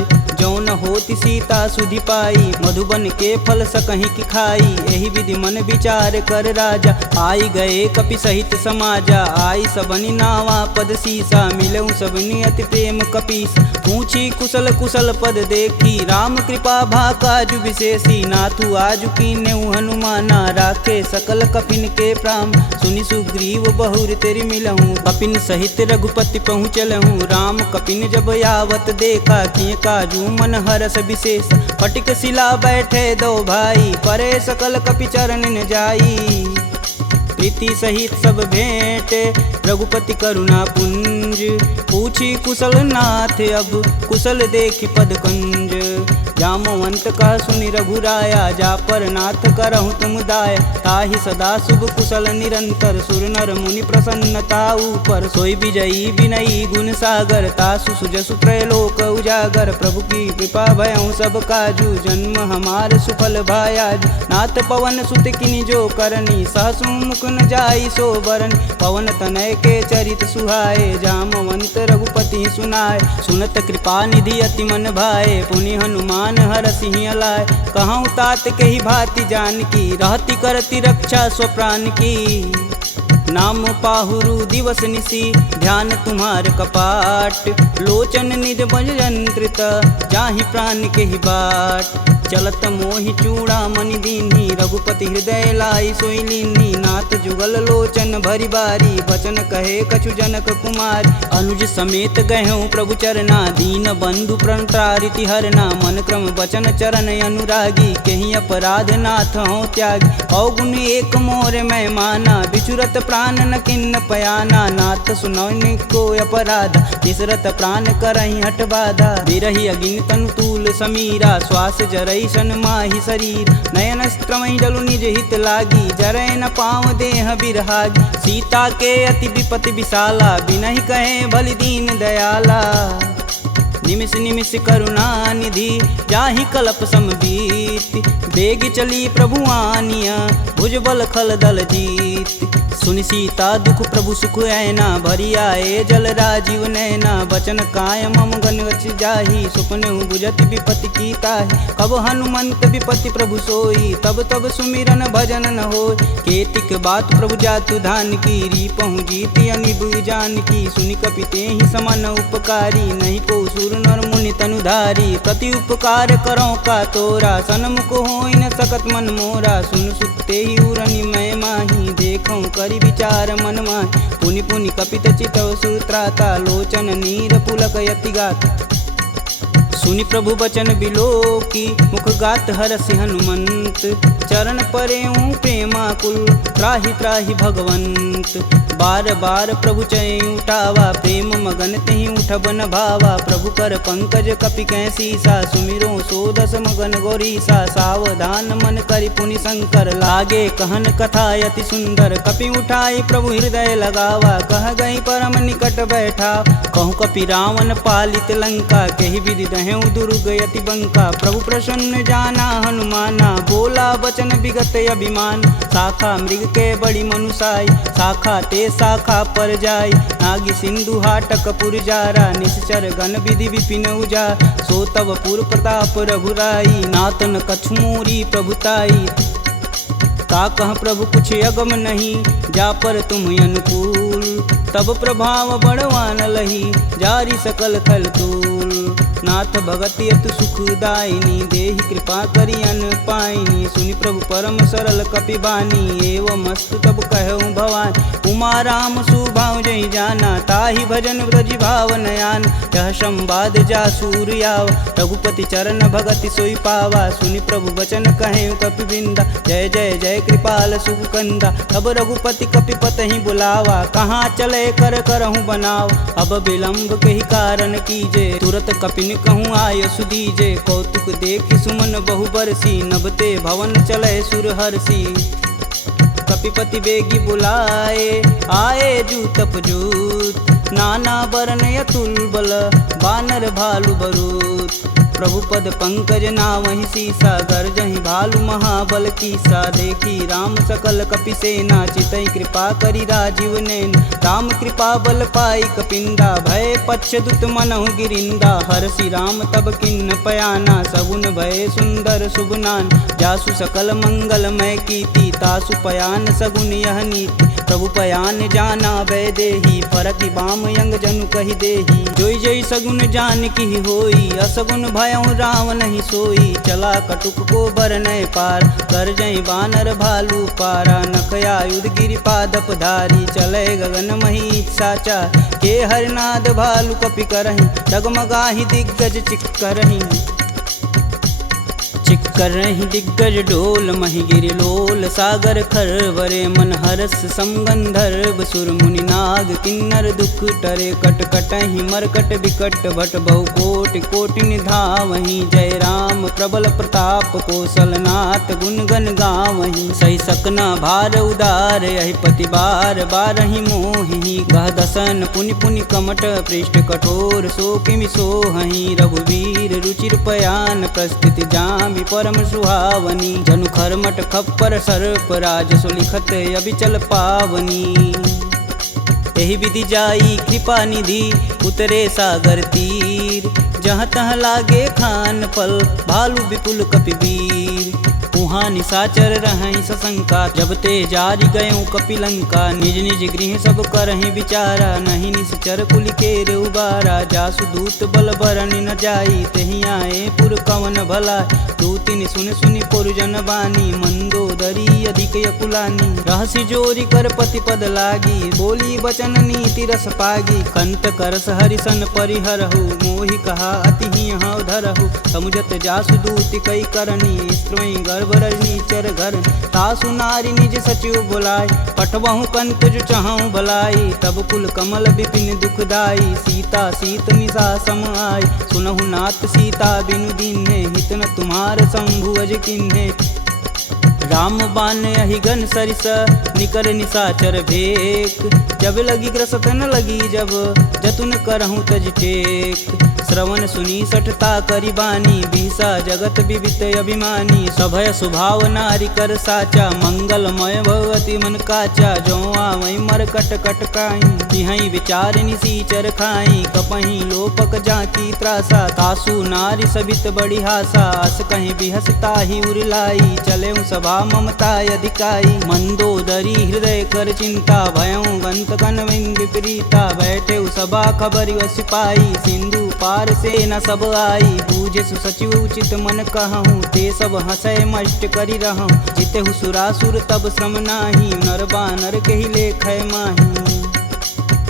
जौन होति सीता सुधि पाई, मधुबन के फल सकहीं की खाई। यही विधि मन विचार कर राजा, आई गए कपि सहित समाजा। आई सबनि नावा पद सीसा, मिलऊँ सबनि अति प्रेम कपीस। पूछी कुशल कुशल पद देखी, राम कृपा भा काजु विशेषी। नाथु आजु कीन्हु हनुमाना, राखे सकल कपिन के प्राम। सुनि सुग्रीव बहुर तेरि मिलहूँ, कपिन सहित रघुपति पहुँचलहूँ। राम कपिन जब यावत देखा, किए काजू मन हरस विशेष। फटिक शिला बैठे दो भाई, परे सकल कपि चरण न जाई। प्रीति सहित सब भेंट, रघुपति करुणा पुंज, पूछी कुशल नाथ अब कुशल देखी पद कंज। जामवंत कह सुनि रघुराया, जा पर नाथ करहु तुम दाया। ताहि सदा शुभ कुशल निरंतर, सुर नर मुनि प्रसन्नता ऊपर। सोई विजयी विनयी गुण सागर, तासु सुजसु त्रैलोक उजागर। प्रभु की कृपा भयउ सब काजू, जन्म हमार सुफल भायाज। नाथ पवन सुत किनि जो करनी, सहसु मुख न जाई सो बरन। पवन तनय के चरित सुहाए, जामवंत रघुपति सुनाए। सुनत कृपा निधि अति मन भाए, पुनि हनुमान हर सिंह लाए। कहूँ तात के ही भांति जानकी, रहती करती रक्षा स्वप्राण की। नाम पाहुरु दिवस निसी, ध्यान तुम्हार कपाट। लोचन निज बज यंत्रित, जाहि प्राण के ही बाट। चलत मोहि चूड़ा मनि दीन्ही, रघुपति हृदय लाई सोई लीन्ही। नाथ जुगल लोचन भरी बारी, बचन कहे कछु जनक कुमार। अनुज समेत गहूँ प्रभु चरना, दीन बंधु प्रणतारिति हरना। मन क्रम वचन चरण अनुरागी, कहीं अपराध नाथ हो त्यागी। अवगुण एक मोर मैं माना, बिचुरत प्राण न किन्न पयाना। नाथ सुनौनि को अपराध, तिसरत प्राण करहि हठ बाधा। बिरहि अगिन तनु तूल समीरा, श्वास जरई सन माहि शरीर। नयन स्त्रमहि जलु निज हित लागी, जरै न पाँव देह बिरहागी। सीता के अति विपति विशाला, बिनहि कहे भलि दीन दयाला। निमिष निमिष करुणा निधि, जाहि कलप समबीत। बेग चली प्रभु आनिया, भुजबल खल दल जीत। सुनि सीता दुख प्रभु सुख ऐना, भरी आए जल राजीव नैना। बचन काय मम गन गच जाहि, सुपने बुझत विपति की ताहि। कब हनुमंत विपति प्रभु सोई, तब तब सुमिरन भजन न होय। केतिक बात प्रभु जातु धान की, रीपहु जीति अनिबु जान की। सुनि कपिते ही समन उपकारी, नहीं को सुर नर मुनि तनुधारी। प्रति उपकार करो का तोरा, सन्मुख होई न सकत मन मोरा। सुन सुते ही उरनि मैं माही, देखऊँ करि विचार मन माहि। पुनि पुनि कपित चितव सुत्राता, लोचन नीर पुलक यति गाता। सुनि प्रभु बचन बिलोकी, मुख गात हरसि हनुमंत। चरण परेऊँ प्रेमाकुल, त्राहि त्राहि भगवंत। बार बार प्रभु चै उठावा, प्रेम मगन तेहि उठब न भावा। प्रभु कर पंकज कपि कै सीसा, सुमिरो सो दस मगन गौरीसा। सावधान मन करि पुनि शंकर, लागे कहन कथा यति सुंदर। कपि उठाई प्रभु हृदय लगावा, कह गई परम निकट बैठा। कहूँ कपि रावण पालित लंका, केहि विधि दहें दुर्ग यति बंका। प्रभु प्रसन्न जाना हनुमाना, बोला वचन विगत अभिमान। शाखा मृग के बड़ी मनुसाई, शाखा ते शाखा पर जाई। नागी सिंधु हाटक पुरजारा, निश्चर गण विधि विपिन उजा। सो तब पुर प्रताप रघुराई, नातन कछु मोरी प्रभुताई। ता कह प्रभु कुछ अगम नहीं, जा पर तुम अनुकूल। तब प्रभाव बड़वान लही, जारी सकल थल तूल। नाथ भगति अतु सुखदायिनी, देहि कृपा करि अन पाइनी। सुनि प्रभु परम सरल कपि बानी, एवं अस्तु तब कहऊँ भवानी। उमा राम सुभाव जहि जाना, ताहि भजन ब्रज भाव नयान। यह संवाद जासूर याव, रघुपति चरण भगति सोई पावा। सुनि प्रभु वचन कहें कपि बिंदा, जय जय जय कृपाल सुख कंदा। तब रघुपति कपि पतहि बुलावा, कहाँ चले कर करहूँ बनाव। अब विलंब के ही कारण कीजे, तुरत कपिन कहूँ आय सुदीजे। कौतुक देखि सुमन बहु बरसी, नभते भवन चले सुर हर्षि। कपिपति बेगी बुलाए, आए जूतप जूत। नाना वर्ण अतुल बल, बानर भालु बरूत। प्रभु पद पंकज नावहि सीसा, गर्जहि भालु महाबल कीसा। देखी राम सकल कपि सेना, चितई कृपा करि राजीव नैन। राम कृपा बल पाई कपिंदा, भय पक्ष दुत मनहु गिरिंदा। हरषि राम तब किन्न पयाना, सगुन भय सुंदर शुभनान। जासु सकल मंगलमय कीर्ति, तासु पयान सगुन यह नीति। प्रभु पयान जाना भय देही, फरकि बाम यंग जनु कहि देही। जोई जोई सगुन जान की होई, असगुन भयउ राम नहीं सोई। चला कटुक को बरनय पार, कर जई बानर भालू पारा। नख आयुध गिरिपादप धारी, चले गगन मही साचा। के हरनाद भालू कपि करहि, डगमगाहि दिग्गज चिक्करहि। कर रही दिग्गज डोल मही गिरि लोल सागर खरवरे मन हरस समगंधर्व सुर मुनि नाग किन्नर दुख टरे कट कटहि मरकट विकट भट बहु कोटि कोटि निधावहि जय राम प्रबल प्रताप कौशलनाथ गुण गण गावहि सही सकना भार उदार यही पति बार बारहि मोहि गह दसन पुनि पुनि कमट पृष्ठ कठोर सो किमि सोहहि रघुवीर रुचिर पयान प्रस्थित जामि परम सुहावनी जनु खरमट खप्पर सर्प राज सुलिखत अबिचल पावनी यही विधि जाई कृपा निधि उतरे सागर तीर जहाँ तहाँ लागे खान फल भालू विपुल कपिवीर उहाँ निशाचर रहहि सशंका जब ते जारी गयों कपिलंका निज निज गृह सब करहि विचारा नहीं निश्चर कुल केर उबारा जासु दूत बल बरनि न जाई तेहि आए पुर कवन भला दूतिन सुन सुनि पुरजन बानी मंदोदरी अधिक यकुलानी रहसि जोरी कर पति पद लागी बोली बचन नीति रस पागी कंत करस हरिसन परिहरहु मोहि कहा अति ही हव धरहु समुझत जासु दूति कई करनी स्त्रोई गर्भ रजनीचर घर तासु नारी निज सचिव बुलाय पठबहु कंत जो चाहूं भलाई तब कुल कमल विपिन दुखदाई सीता सीत निशा सम आय सुनहु नाथ सीता बिनु दीन्हे हित न तुम्हार शंभु अज किन्हे राम बान अहि घन सरिस निकर निशाचर भेक जब लगी ग्रसत न लगी जब जतुन करहूँ तज टेक श्रवण सुनी सठता करी बानी बिहसा जगत विवित अभिमानी सभय स्वभाव नारी कर साचा मंगलमय भगवती मन काचा जो आवई मर कट कट काई तिहई विचार निसीचर खाई कपही लोपक जाकी त्रासा तासु नारी सबित बड़ी हासा अस कहीं बिहसता ही उरलाई चले सभा ममता अधिकाई मंदोदरी हृदय कर चिंता भयों गंत कन विपरीता बैठे सभा खबर सिपाही सिंधु पार से न सब आई बूझे सुसचिव उचित मन कहूँ ते सब हंसय मष्ट करी रहूँ जिते सुरासुर तब श्रम नाही नर बानर के ही लेख माही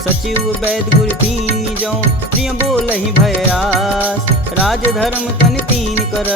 सचिव वैद गुरु तीन जो प्रिय बोल ही भयास राज धर्म तन तीन कर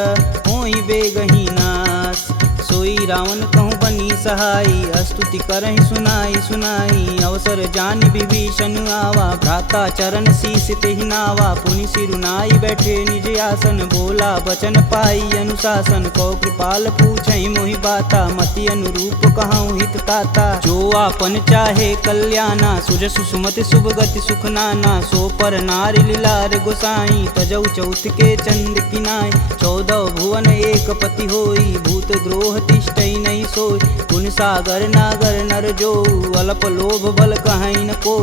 होई बेगही नास सोई रावण कहूँ बनी सहाई अस्तुति करहि सुनाई सुनाई अवसर जान विभीषण आवा भ्राता चरण शीस तेहि नावा पुनि सिरुनाई बैठे निज आसन बोला बचन पाई अनुशासन कौ कृपाल पूछहि मोहि बाता मति अनुरूप कहूँ हित ताता जो आपन चाहे कल्याणा सुजसु सुमति शुभ गति सुख नाना सो पर नारी लीलार गोसाई तजौ चौथ के चंद किनाय 14 भुवन एक पति होई भूत द्रोह तिष्ठई नहीं सोई गुण सागर नागर नर जो अल्प लोभ बल कहीं न को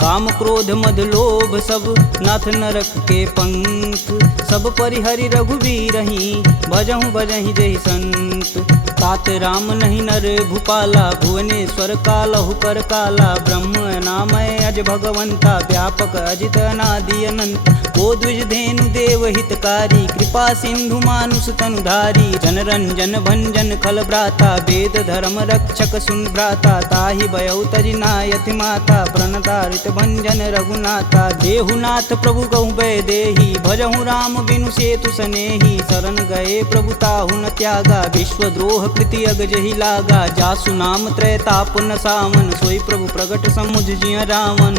काम क्रोध मद लोभ सब नाथ नरक के पंख सब परिहरि रघुवीरहि भजहु भजहि जहि संत तात राम नहीं नर भूपाला भुवनेश्वर कालहु कर काला ब्रह्म नामय अज भगवंता व्यापक अजित अनादि अनंत को द्विज धेनु देव हितकारी कृपा सिंधु मानुष तनुधारी जन रंजन भंजन खल भ्राता वेद धर्म रक्षक सुन भ्राता ताहि भयउ तजि नायति माता प्रणतारित भंजन रघुनाथा देहुनाथ प्रभु गहु भय देहि भजहु राम बिनु सेतु सनेहि शरण गए प्रभु ताहु न त्यागा विश्वद्रोह कृति अग जहि लागा जासु नाम त्रैताप न सावन सोई प्रभु प्रगट समुझ जिय रावण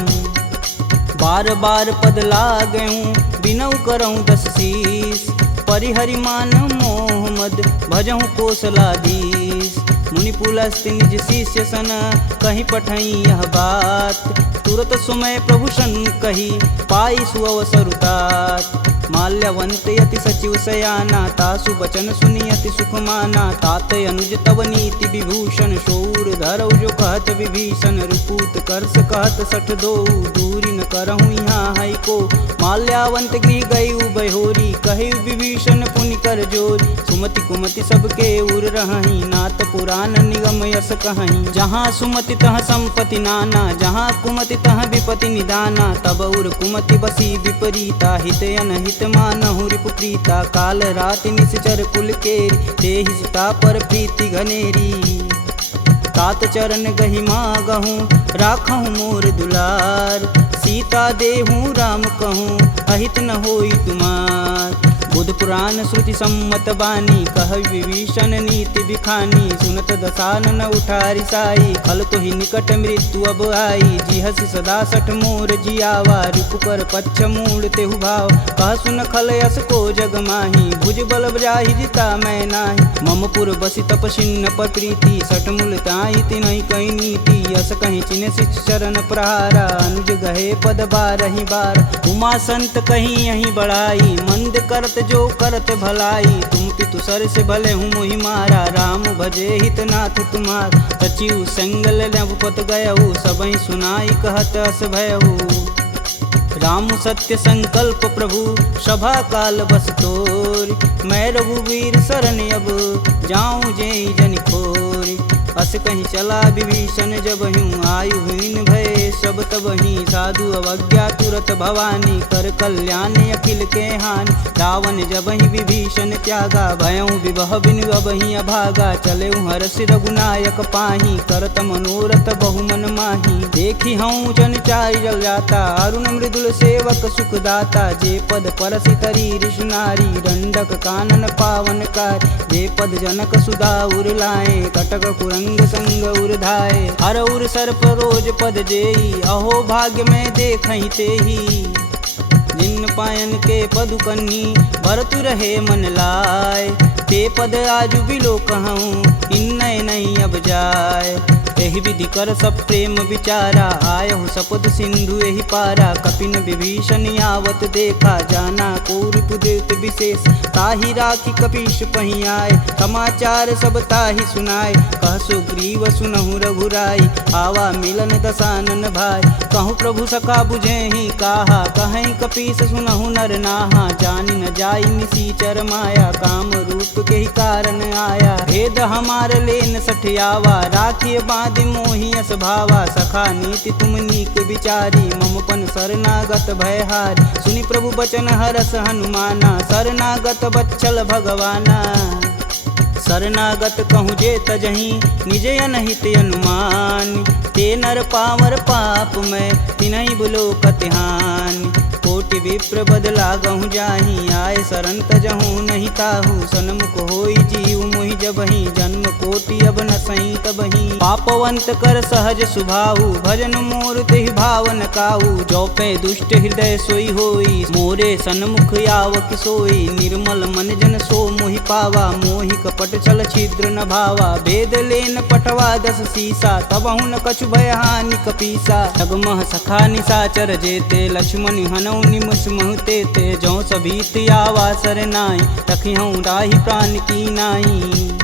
बार बार पद लागऊं बिनऊ करऊं 10 शीस परिहरि मान मोह मद भजहु कौशलाधीश मुनि पुलस्त्य निज शिष्य सन कहीं पठई यह बात तुरत सुमय प्रभु सन कही पाई सुअवसरुतात माल्यवंत यति सचिव सयाना तासु बचन सुनी अति सुख माना तात अनुज तव नीति विभूषण शौर धरऊ जो कहत विभीषण रुपूत करस कहत सठ दो दूरी न करहूँ यहाँ है को माल्यावंत गृह गई बहोरी कहे विभीषण पुनि कर जोर सुमति कुमति सबके उर रही नाथ पुराण निगम यस कहीं जहाँ सुमति तह संपत्ति नाना जहाँ कुमति तह विपति निदाना तब उर कुमति बसी विपरीता हित अनहित मानहु रिपु प्रीता काल रात निश्चर कुल केरी तेहि सीता पर प्रीति घनेरी तात चरण गहि मागहूँ राखहूँ मोर दुलार सीता देहूँ राम कहूँ अहित न होई तुमार बुध पुराण श्रुति सम्मत बानी, कह विभीषण नीति बिखानी। सुनत दसानन उठारी साई, खल तो ही निकट मृत्यु अब आई। जिहसि सदा सठ मोर जियावा, रिपु कर पच्छ मूड़ तेहु भाव। कह सुन खल यस को जग माही, भुज बल जाहि जिता मैं नाही। मम पुर बसि तपसिन्न पर प्रीति, सठ मूल ताहि तिनहि कहि नीति। यस कहि चिन्ह शिष्य चरण प्रहारा, अनुज गहे पद बारहि बार। उमा संत कहीं यहीं बढ़ाई, मंद करत जो करत भलाई। तुम पितु सर से भले हूँ मोहि मारा, राम भजे हितनाथ तुम्हार। सचिव संगल नवपत गयहु, सबहि सुनाई कहत अस भयहु। राम सत्य संकल्प प्रभु, सभा काल बस तोरि। मैं रघुवीर शरण अब, जाऊं जेहि जनि खोरि। अस कहीं चला विभीषण जब हूँ, आयुहीन भय सब तब ही। साधु अवज्ञा तुरत भवानी, कर कल्याण अखिल के हानि। रावण जब ही विभीषण त्यागा, भयऊ विवह बिनु अब ही अभागा। चले हरषि रघुनायक पाही, करत मनोरथ बहुमन माही। देखी हूँ जन चारि जल जाता, अरुण मृदुल सेवक सुखदाता। जे पद परसि तरी ऋषुनारी, दंडक कानन पावन कार। जे पद जनक सुधा उर लाए, कटक कुरंग संग उर्धाए। हर उर सर्प रोज पद जेई, अहो भाग्य में देखहि तेहि। जिन पायन के पदु कन्ही, भरतु रहे मन लाय। ते पद आजु बिलो कहूँ, इन्नय नहीं अब जाय। एहि विधि कर सब प्रेम विचारा, आयहु सपद सिंधु एहि पारा। कपिन विभीषण आवत देखा, जाना कौरव देत विशेष। ताहि राखी कपीश पही आए, समाचार सब ताहि सुनाए। कह सुग्रीव सुनहु रघुराई, आवा मिलन दसानन भाई। कहूँ प्रभु सखा बुझेहि काहा, कहीं कपीस सुनहु नर नाहा। जानि न जाई निसीचर माया, काम रूप के ही कारण आया। भेद हमार लेन सठियावा, राखिय बांधि मोहि यस भावा। सखा नीति तुम नीक विचारी, मम पन शरणागत भयहारी। सुनि प्रभु बचन हरस हनुमाना, शरणागत बच्चल भगवाना। शरणागत कहूँ जे तजहि, निज अनहित अनुमान। ते नर पावर पाप में, तिन्हि बुलो कतिहान। कोटि विप्र बदला गहु जाहि, आए शरण तजहु नहीं ताहु। सन्मुख होई जीव मोहि जबहि, जन्म कोटि अब न सही तबहि। पापवंत कर सहज सुभाहु, भजन मोर तेहि भावन काहू। जो पे दुष्ट हृदय सोई होई, मोरे सन्मुख आव किसोई। निर्मल मन जन सो मोहि पावा, मोहि कपट छल छिद्र न भावा। भेद लेन पटवा दस सीसा, तबहु न कछु भय हानि कपीसा। जगमह सखा निशाचर जेते, लक्ष्मण हनौ निमुष महुते ते। जो सभीत आवा सरनाई, रखिहूँ राहि प्राण की नाई।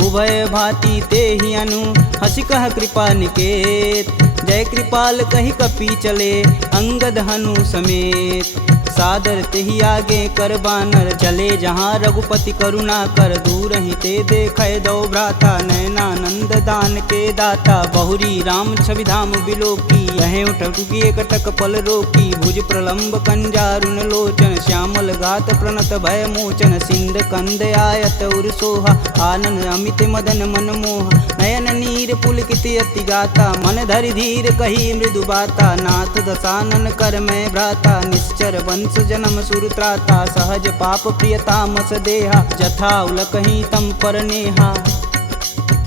उभय भांति ते ही अनु, हसी कह कृपा निकेत। जय कृपाल कही कपी चले, अंगद हनु समेत। सादर तेहि आगे कर बानर, चले जहाँ रघुपति करुणा कर। दूर ही ते देखे दो भ्राता, नयनानंद दान के दाता। बहुरी राम छवि धाम बिलोकी, यह उठुकी कटक पल रोकी। भुज प्रलंब कंजारुन लोचन, श्यामल गात प्रणत भय मोचन। सिंध कंद आयत उर सोहा, आनन अमित मदन मन मोह। नयन नीर पुलकित अति गाता, मन धरि धीर कही मृदु बाता। नाथ दसानन कर मैं भ्राता, निश्चर वंश जन्म सुरत्राता। सहज पाप प्रियतामस देहा, जथा उलकहि तम पर नेहा।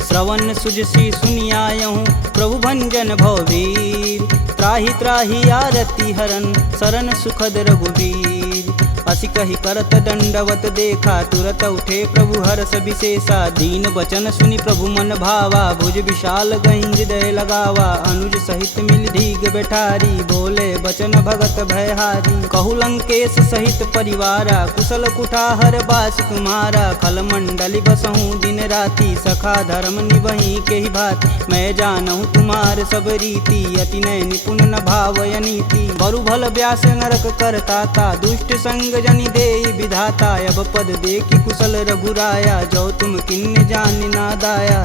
श्रवण सुजसी सुनियायहु, प्रभु भंजन भववीर। त्राहि त्राहि आरती हरन, शरण सुखद रघुवीर। असी कही करत दंडवत देखा, तुरत उठे प्रभु हर्ष विशेषा। दीन बचन सुनि प्रभु मन भावा, भुज विशाल गहि हृदय लगावा। अनुज सहित मिल धीग बैठारी, बोले बचन भगत भयहारी। कहु लंकेश सहित परिवारा, कुशल कुठाहर बास तुम्हारा। खल मंडली बसहूँ दिन राति, सखा धर्म निभहि के ही भात। मैं जानहु तुम्हार सब रीति, अति नय निपुण न भावय नीति। बरु भल व्यास नरक करताता, दुष्ट संग जनि देई विधाता। अब पद देखि कुशल रघुराया, जो तुम किन्ने जान ना दाया।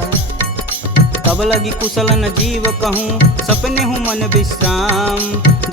तब लगी कुशल न जीव कहूँ, सपने हूँ मन विश्राम।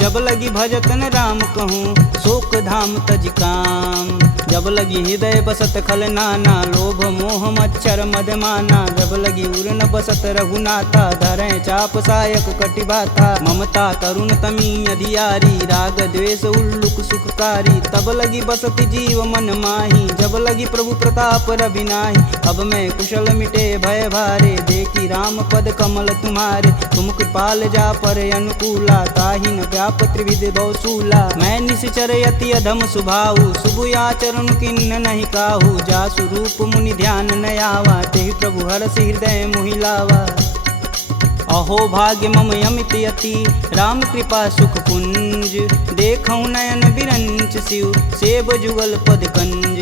जब लगी भजतन राम कहूँ, शोक धाम तज काम। जब लगी हृदय बसत खल नाना, लोभ मोह मच्छर मदमाना। जब लगी उर न बसत रघुनाथा, धरें चाप सायक कटिबाथा। ममता तरुण तमी अधियारी, राग द्वेष उल्लुक सुखकारी। तब लगी बसति जीव मन माही, जब लगी प्रभु प्रताप रवि नाही। अब मैं कुशल मिटे भय भारे, देखी राम पद कमल तुम्हारे। तुम कृपाल जा पर अनुकूला, ताहि न व्याप त्रिविध बहुसूला। मैं निश्चर यति अधम सुभाऊ, शुभ आचरण किन्न नहीं काहू। जासु रूप मुनि ध्यान न आवा, तेहि प्रभु हरष हृदय मोहि लावा। अहो भाग्य मम यमित यति, राम कृपा सुख कुंज। देखऊँ नयन बिरंच शिव, सेब जुगल पद कंज।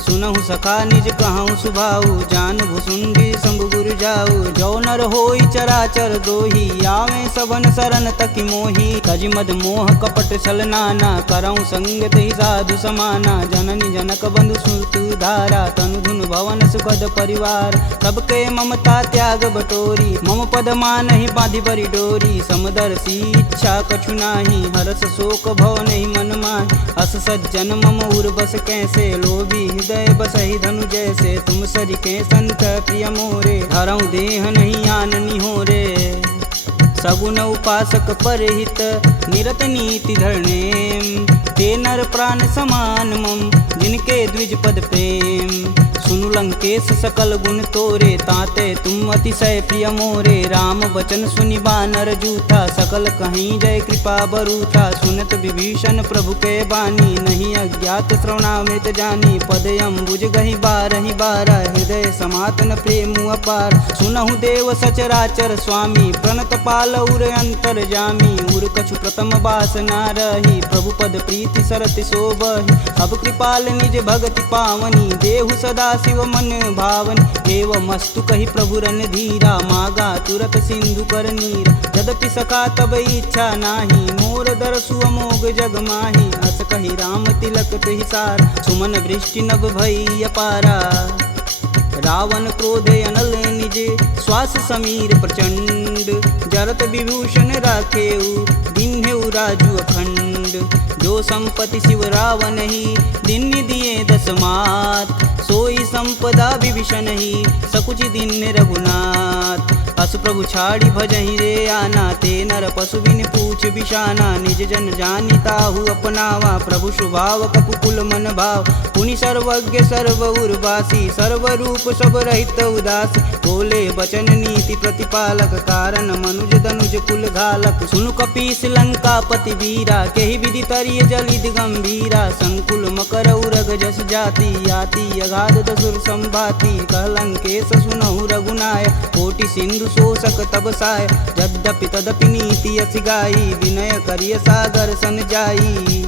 सुनहु सखा निज कहूँ सुभाऊ, जान भुसुंडी शंभु गुरु जाऊ। जो नर होई चराचर द्रोही, आवे सबन शरण तकि मोही। तज मद मोह कपट छल नाना, करऊँ संग तेहि साधु समाना। जननी जनक बंधु सुत धारा, तनु धुन भवन सुखद परिवार। सबके ममता त्याग बटोरी, मम पद मानहि बांधि बरी डोरी। समदर्शी इच्छा कछु नाही, हरस शोक भव नहीं मन माहि। अस सज्जन मम उर बस कैसे, लोभी हृदय बसहि धनु जैसे। तुम सरिके संत प्रिय मोरे, धरऊँ देह नहीं आननी हो रे। सगुन उपासक परहित, निरत नीति धरणेम। ते नर प्राण समान मम, जिनके द्विज पद प्रेम। सुनु लंकेश सकल गुण तोरे, ताते तुम अतिशय प्रिय मोरे। राम बचन सुनि बानर जूथा, सकल कहीं जय कृपा बरूथा। सुनत विभीषण प्रभु के बानी, नहीं अज्ञात श्रवणामृत जानी। पद अम्बुज गहि बारहि बारा, हृदय समातन प्रेम अपार। सुनहु देव सचराचर स्वामी, प्रणत पाल उर अंतर जामी। उर कछु प्रथम बास ना रही, प्रभु पद प्रीति सरति शोभहि। अब कृपाल निज भगति पावनी, देहु सदा शिव मन भावन। एवं मस्तु कही प्रभु रन धीरा, मागा तुरत सिंधु कर नीर। यद्यपि सखा तब इच्छा नाही, मोर दरसु अमोघ जग माही। अस कही राम तिलक तुहि सार, सुमन वृष्टि नभ भई अपारा। रावण क्रोधे अनल निज, श्वास समीर प्रचंड। जरत विभूषण राखेऊ, दीन्हेऊ राजु अखंड। जो संपत्ति शिव रावण ही, दीन्ह दिए दस मात। सोई संपदा विभीषण ही, सकुच दीन्ह रघुनाथ। अस प्रभु छाड़ी भजहि रे आना, ते नर पशु बिन पूछ बिशाना। निज जन जानि ताहु अपनावा, प्रभु स्वभाव कपुकुल मन भाव। पुनि सर्वज्ञ सर्व उर्वासी, सर्वरूप सब रहित उदासी। बोले बचन नीति प्रतिपालक, कारण मनुज दनुज कुल घालक। सुनु कपीस लंकापति वीरा, केहि विधि तरिय जलिद गंभीरा। संकुल मकर उरग जस जाति, याति अगाध दसुर संभाति। कह लंकेश सुनहु रघुनाय, कोटि सिंधु शोषक तब साय। यद्यपि तदपि नीति यस गाई, विनय करिय सागर सन जाई।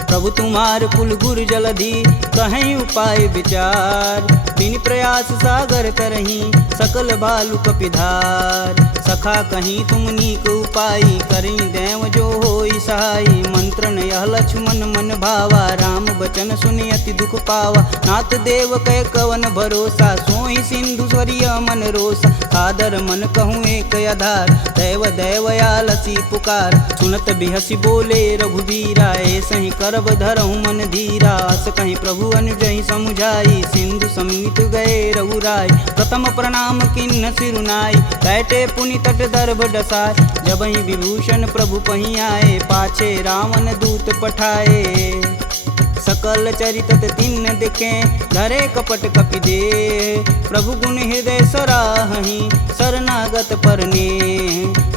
प्रभु तुम्हार कुल गुर जलधि, कहीं उपाय विचार। बिन प्रयास सागर तरही, सकल बालु कपिधार। सखा कहीं तुम नीक उपाय, करी देव जो होई सहाई। मंत्रन यह लक्ष्मण मन भावा, राम बचन सुनि अति दुख पावा। नाथ देव कह कवन भरोसा, सोहि सिंधु स्वरिय मन रोसा। सादर मन कहूँ एक आधार, दैव दैवयालसी पुकार। सुनत बिहसी बोले रघुबीरा, ऐसे ही करब धरहु मन धीरा। अस कहीं प्रभु अनुजहि समुझाई, सिंधु समीत गए रघुराय। प्रथम प्रणाम किन्न सिरुनाई, बैठे पुनि तट दर्भ डसाय। जबहि विभूषण प्रभु पही आए, पाछे रावण दूत पठाए। सकल चरितत तिन्न दिखे, धरे कपट कपि दे। प्रभु गुण हृदय सराहहि, शरणागत परने।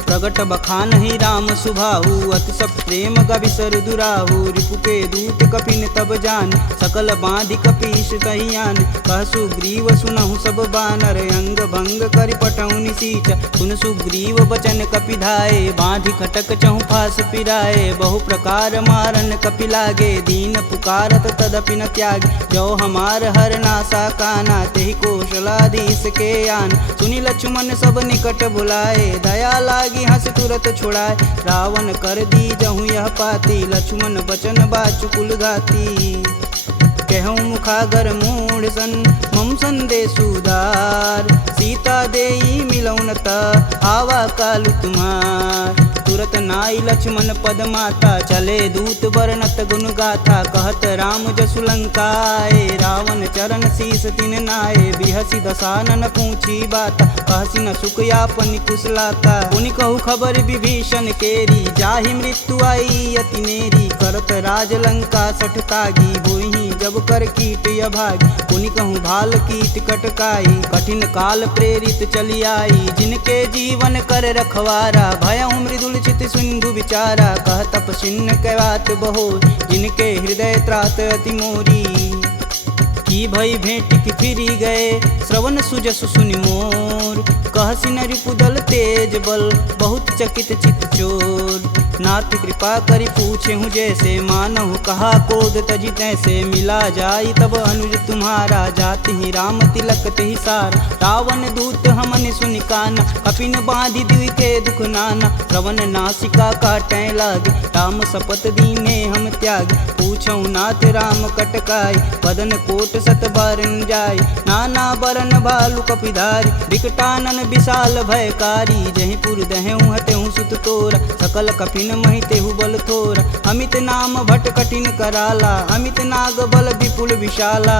प्रगट बखानहि राम सुभाहु, अति सब प्रेम गविसर दुराहु। रिपु के दूत कपिन तब जान, सकल बांधि कपीश तहियान। कह सुग्रीव सुनहु सब बानर, अंग भंग करि पठौं निसीच। सुन सुग्रीव बचन कपि धाये, बांधि खटक चहु फास पिराए। बहु प्रकार मारन कपि लागे, दीन पुकारत तदपि न त्याग। जो हमार हर नासा काना, तेहि कौशलाधीश के आन। सुनि लक्ष्मण सब निकट बुलाए, दया लागी हंस तुरत छुड़ाए। रावण कर दी जहु यह पाती, लक्ष्मण बचन बाचु कुल घाती। कहूँ मुखागर मूढ़ सन, मम संदेश उदार। सीता देई मिलौनता, आवा कालु तुम्हार। तुरत भूलत नाई लक्ष्मण पद माता, चले दूत बरनत गुण गाथा, कहत राम जसु लंकाए, रावण चरण शीस तिन नाये, बिहसी दसानन पूछी बाता, कहसी न सुख यापन कुशलाता, पुनि कहु खबर विभीषण केरी, जाहि मृत्यु आई अति नेरी, करत राज लंका सठ तागी, भूहि जब कर कीट अभागी, पुनि कहूँ भाल कीट कटकाई, कठिन काल प्रेरित चली आई, जिनके जीवन कर रखवारा, भयउ मृदुल चित सिंधु विचारा, कह तपसिन्न कैवात बहो, जिनके हृदय त्रात अति मोरी, की भई भेंट की फिरी गए, श्रवण सुजसु सुनि मोर, कहसी न रिपुदल तेज बल, बहुत चकित चित चोर, नाथ कृपा करि पूछे हूँ जैसे, मानहु कहा कोद तजि तैसे, मिला जाई तब अनुज तुम्हारा, जाति ही राम तिलक तेहि सार, रावण दूत हमन सुनि काना, कपिन बांधि दिवि के दुख नाना, श्रवण नासिका काटै लागे, राम शपथ दीने हम त्याग, पूछौ नाथ राम कटकाई, बदन कोट सत बारन जाय, नाना बरन भालु कपिधारी, विकटानन विशाल भयकारी, जहि पुर दहु हतेहु सुत तोरा, सकल कपिन महितेहु बल थोरा, अमित नाम भट कठिन कराला, अमित नाग बल विपुल विशाला,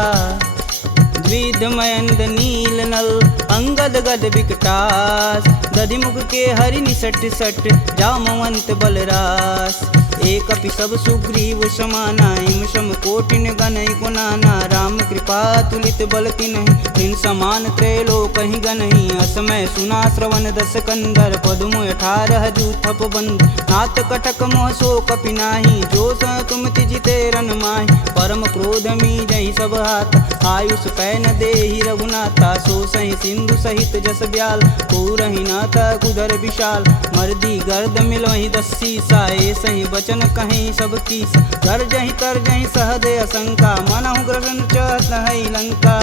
द्विधमयंद नील नल अंगद गद विकटास, दधिमुख के हरि निसट सट, जामवंत बलरास, एक अपि सब सुग्रीव समाना, इम सम कोटिन गनहि गुनाना, राम कृपा तुलित बल तिन्हि, तिन समान त्रैलोक ही गनहि, असमय सुना श्रवण दस कंदर, पदुम 18 जूथप बंद, नाथ कटक मोह सो कपि नाही, जो स तुम तिजिते रन माहि, परम क्रोध मी जहि सब हाथ, आयुष पैन देहि रघुनाथा, सो सहि सिंधु सहित जस ब्याल, पूरहि नाथ कुधर विशाल, मर्दी गर्द मिलहि 10 सीसा, सही बचन कहीं सब कीस, गर्जहि तरजहि सहदे असंका, मनहु ग्रसन चहत है लंका,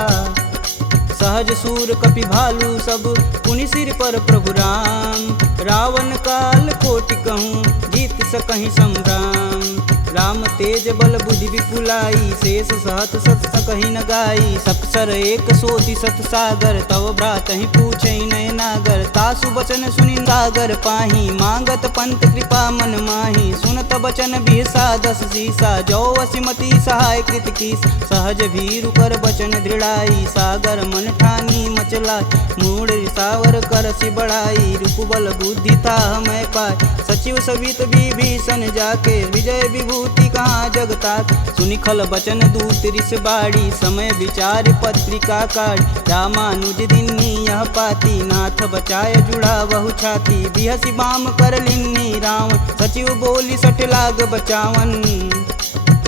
सहज सूर कपि भालू सब, पुनि सिर पर प्रभु राम, रावण काल कोटि कहूँ जीत सकहि संग्राम, राम तेज बल बुद्धि विपुलाई, शेष सहत सत सकहि न गाई, सकसर एक सोति सत सागर, तव भ्रातहि पूछै नय नागर, तासु बचन सुनि सागर पाही, मांगत पंत कृपा मन माही, सुनत बचन बिहसा 10 सीसा, जो वसिमति सहाय कृत कीस, सहज भीरु कर बचन दृढ़ाई, सागर मन ठानी मचलाई, मूढ़ रिसावर करसि बढ़ाई, रूप बल बुद्धि था मैं पाय, सचिव सवित विभीषण जाके, विजय विभूति कहाँ जगता, सुनि खल बचन दूत रिस बाड़ी, समय विचार पत्रिका काढ़, रामानुज दिन्नी यह पाती, नाथ बचाय जुड़ा बहु छाती, बिहसी बाम कर लिन्नी रावण, सचिव बोली सठ लाग बचावन,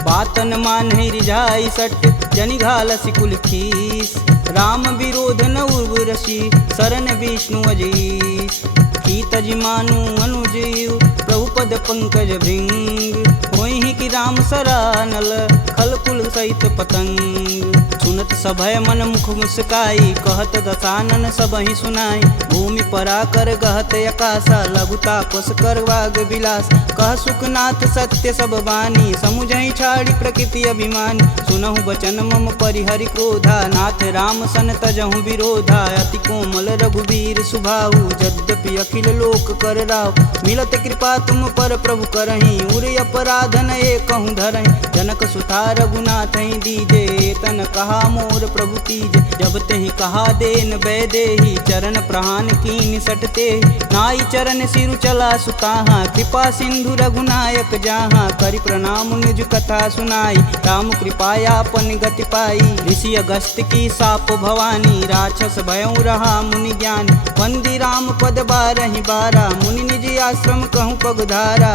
बातन मानहि रिझाई सट, जनि घालसि कुल खीस, राम विरोध न उर्वरसी, शरण विष्णु अजीस, की तज मानु अनुजीव, प्रभु पद पंकज भृंग, होहि कि राम सरानल, खल कुल सहित पतंग, सुनत सभय मन मुख मुस्काई, कहत दसानन सबहि सुनाई, भूमि परा कर गहत आकाशा, लघु तापस कर वाग विलास, कह सुखनाथ सत्य सब बानी, समुझहि छाड़ी प्रकृति अभिमानी, सुनहु बचन मम परिहरि क्रोधा, नाथ राम सन तजहु विरोधा, अति कोमल रघुवीर सुभाहु, यद्यपि अखिल लोक कर राव, मिलत कृपा तुम पर प्रभु करहि, उर अपराधन एकहु धरहि, जनक सुता रघुनाथ दीजे, तन कहा मोर प्रभु तीज, जब तेहि कहा देन बैदेही, चरण प्रहान कीन सटते, नाई चरण सिरु चला सुताहा, कृपा सिंधु रघुनायक जहाँ, करि प्रणाम निज कथा सुनाई, राम कृपायापन गति पाई, ऋषि अगस्त की साप भवानी, राक्षस भयउ रहा मुनि ज्ञान, वंदी राम पद 12 बारा, मुनि निज आश्रम कहूँ पगधारा,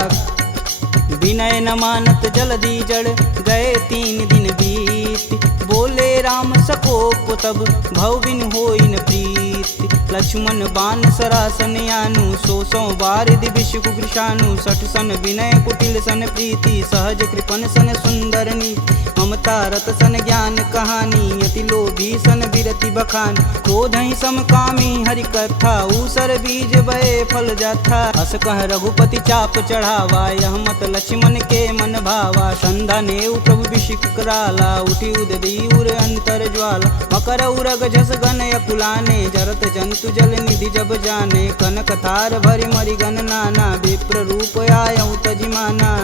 विनय न मानत जलधि जड़, गए 3 दिन बीत, बोले राम सकोप तब, भव बिन होई न प्रीत, लक्ष्मण बाण सरासन यानु, 100 बार दिविश कुकृशानु, 60 सन विनय कुटिल सन प्रीति, सहज कृपन सन सुंदर नीति, ममता रत सन ज्ञान कहानी, अति लोभी सन बिरति बखान। क्रोध ही समकामी हरि कथा, ऊसर बीज बये फल जाथा। अस कह रघुपति चाप चढ़ावा, यह मत लक्ष्मण के मन भावा। संधा नेउ प्रभु बिषिक कराला, उठी उददी उर अंतर ज्वाला। मकर उरग झस गन अकुलाने, जरत जंतु जल निधि जब जाने। कनक तार भरि मरि गन नाना, विप्र रूप आयऊ तजिमाना।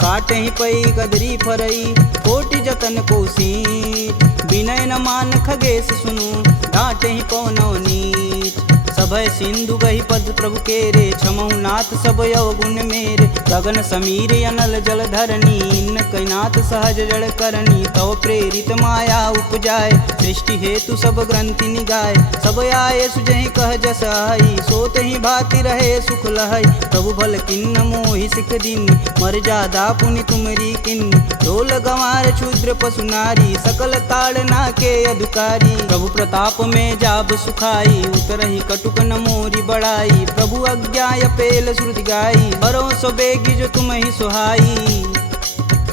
काटे ही पई गदरी फरई, कोटि जतन कोसीट। विनय न मान खगेश सुनु, डांटे ही पौनौ नीच। सभय सिंधु गही पद प्रभु केरे, छमहु नाथ सब अवगुण मेरे। गगन समीर अनल जल धरनी, इन कैनाथ सहज जड़ करनी। तव प्रेरित माया उपजाय, सृष्टि हेतु सब ग्रंथि निगाय। सब आये सुजहि कह जस आई, सोत ही भाति रहे सुख लहै। प्रभु भल किन्न मोहि सिख दीनी, मर्यादा पुनि तुमरी किन्नी। ढोल गंवार क्षुद्र पशु नारी, सकल ताड़ना के अधिकारी। प्रभु प्रताप में जाब सुखाई, उतरहि कटुक न मोरी बड़ाई। प्रभु आज्ञा पेल श्रुति गाई, बरो सो बेगी जो तुम ही सुहाई।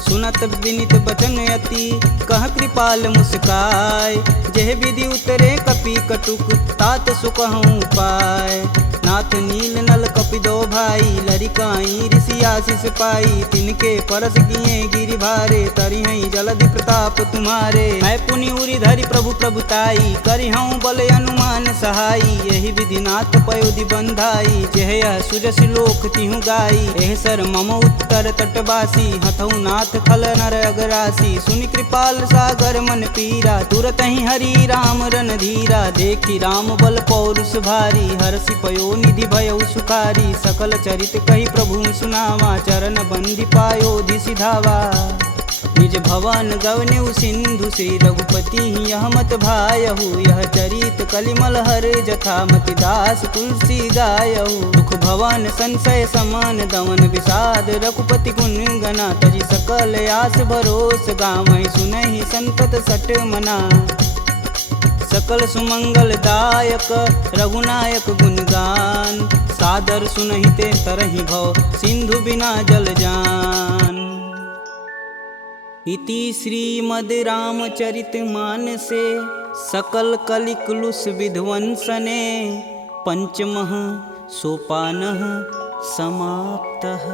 सुनत विनित बचन अति, कह कृपाल मुस्काय। जेह विधि उतरे कपि कटुक, तात सुकहूँ पाय। नाथ नील नल कपि दो भाई, लरिकाई ऋषि आशीष पाई। तिनके परस किए गिरि भारे, तरिहई जलधि प्रताप तुम्हारे। मैं पुनि उरि धरि प्रभु प्रभुताई, करिहऊँ बल अनुमान सहाई। यही विधि नाथ पयोधि बंधाई, जेह सुजस लोक तिहु गाई। एह सर मम उत्तर तटवासी, हथऊ नाथ खल नर अगरासी। सुनि कृपाल सागर मन पीरा, तुरत ही हरि राम रन धीरा। देखी राम बल पौरुष भारी, हरषि पयो निधि भयउ सुखारी। सकल चरित कही प्रभु सुनावा, चरण बंदी पायोधि सिधावा। निज भवन गवनेउ सिंधु, श्री रघुपति यह मत भायहु। यह चरित कलिमल हर जथा, मति दास तुलसी गायहु। दुख भवन संशय समान, दमन विषाद रघुपति गुण गना। तजि सकल आस भरोस, गावहि सुनहि संतत सट मना। सकल सुमंगल दायक रघुनायक गुणगान, सादर सुनहिते तरहि भव, सिंधु बिना जल जान। इति श्रीमद् रामचरित मानसे, सकल कलिकुलुष विध्वंसने। पंचमः सोपानः समाप्तः।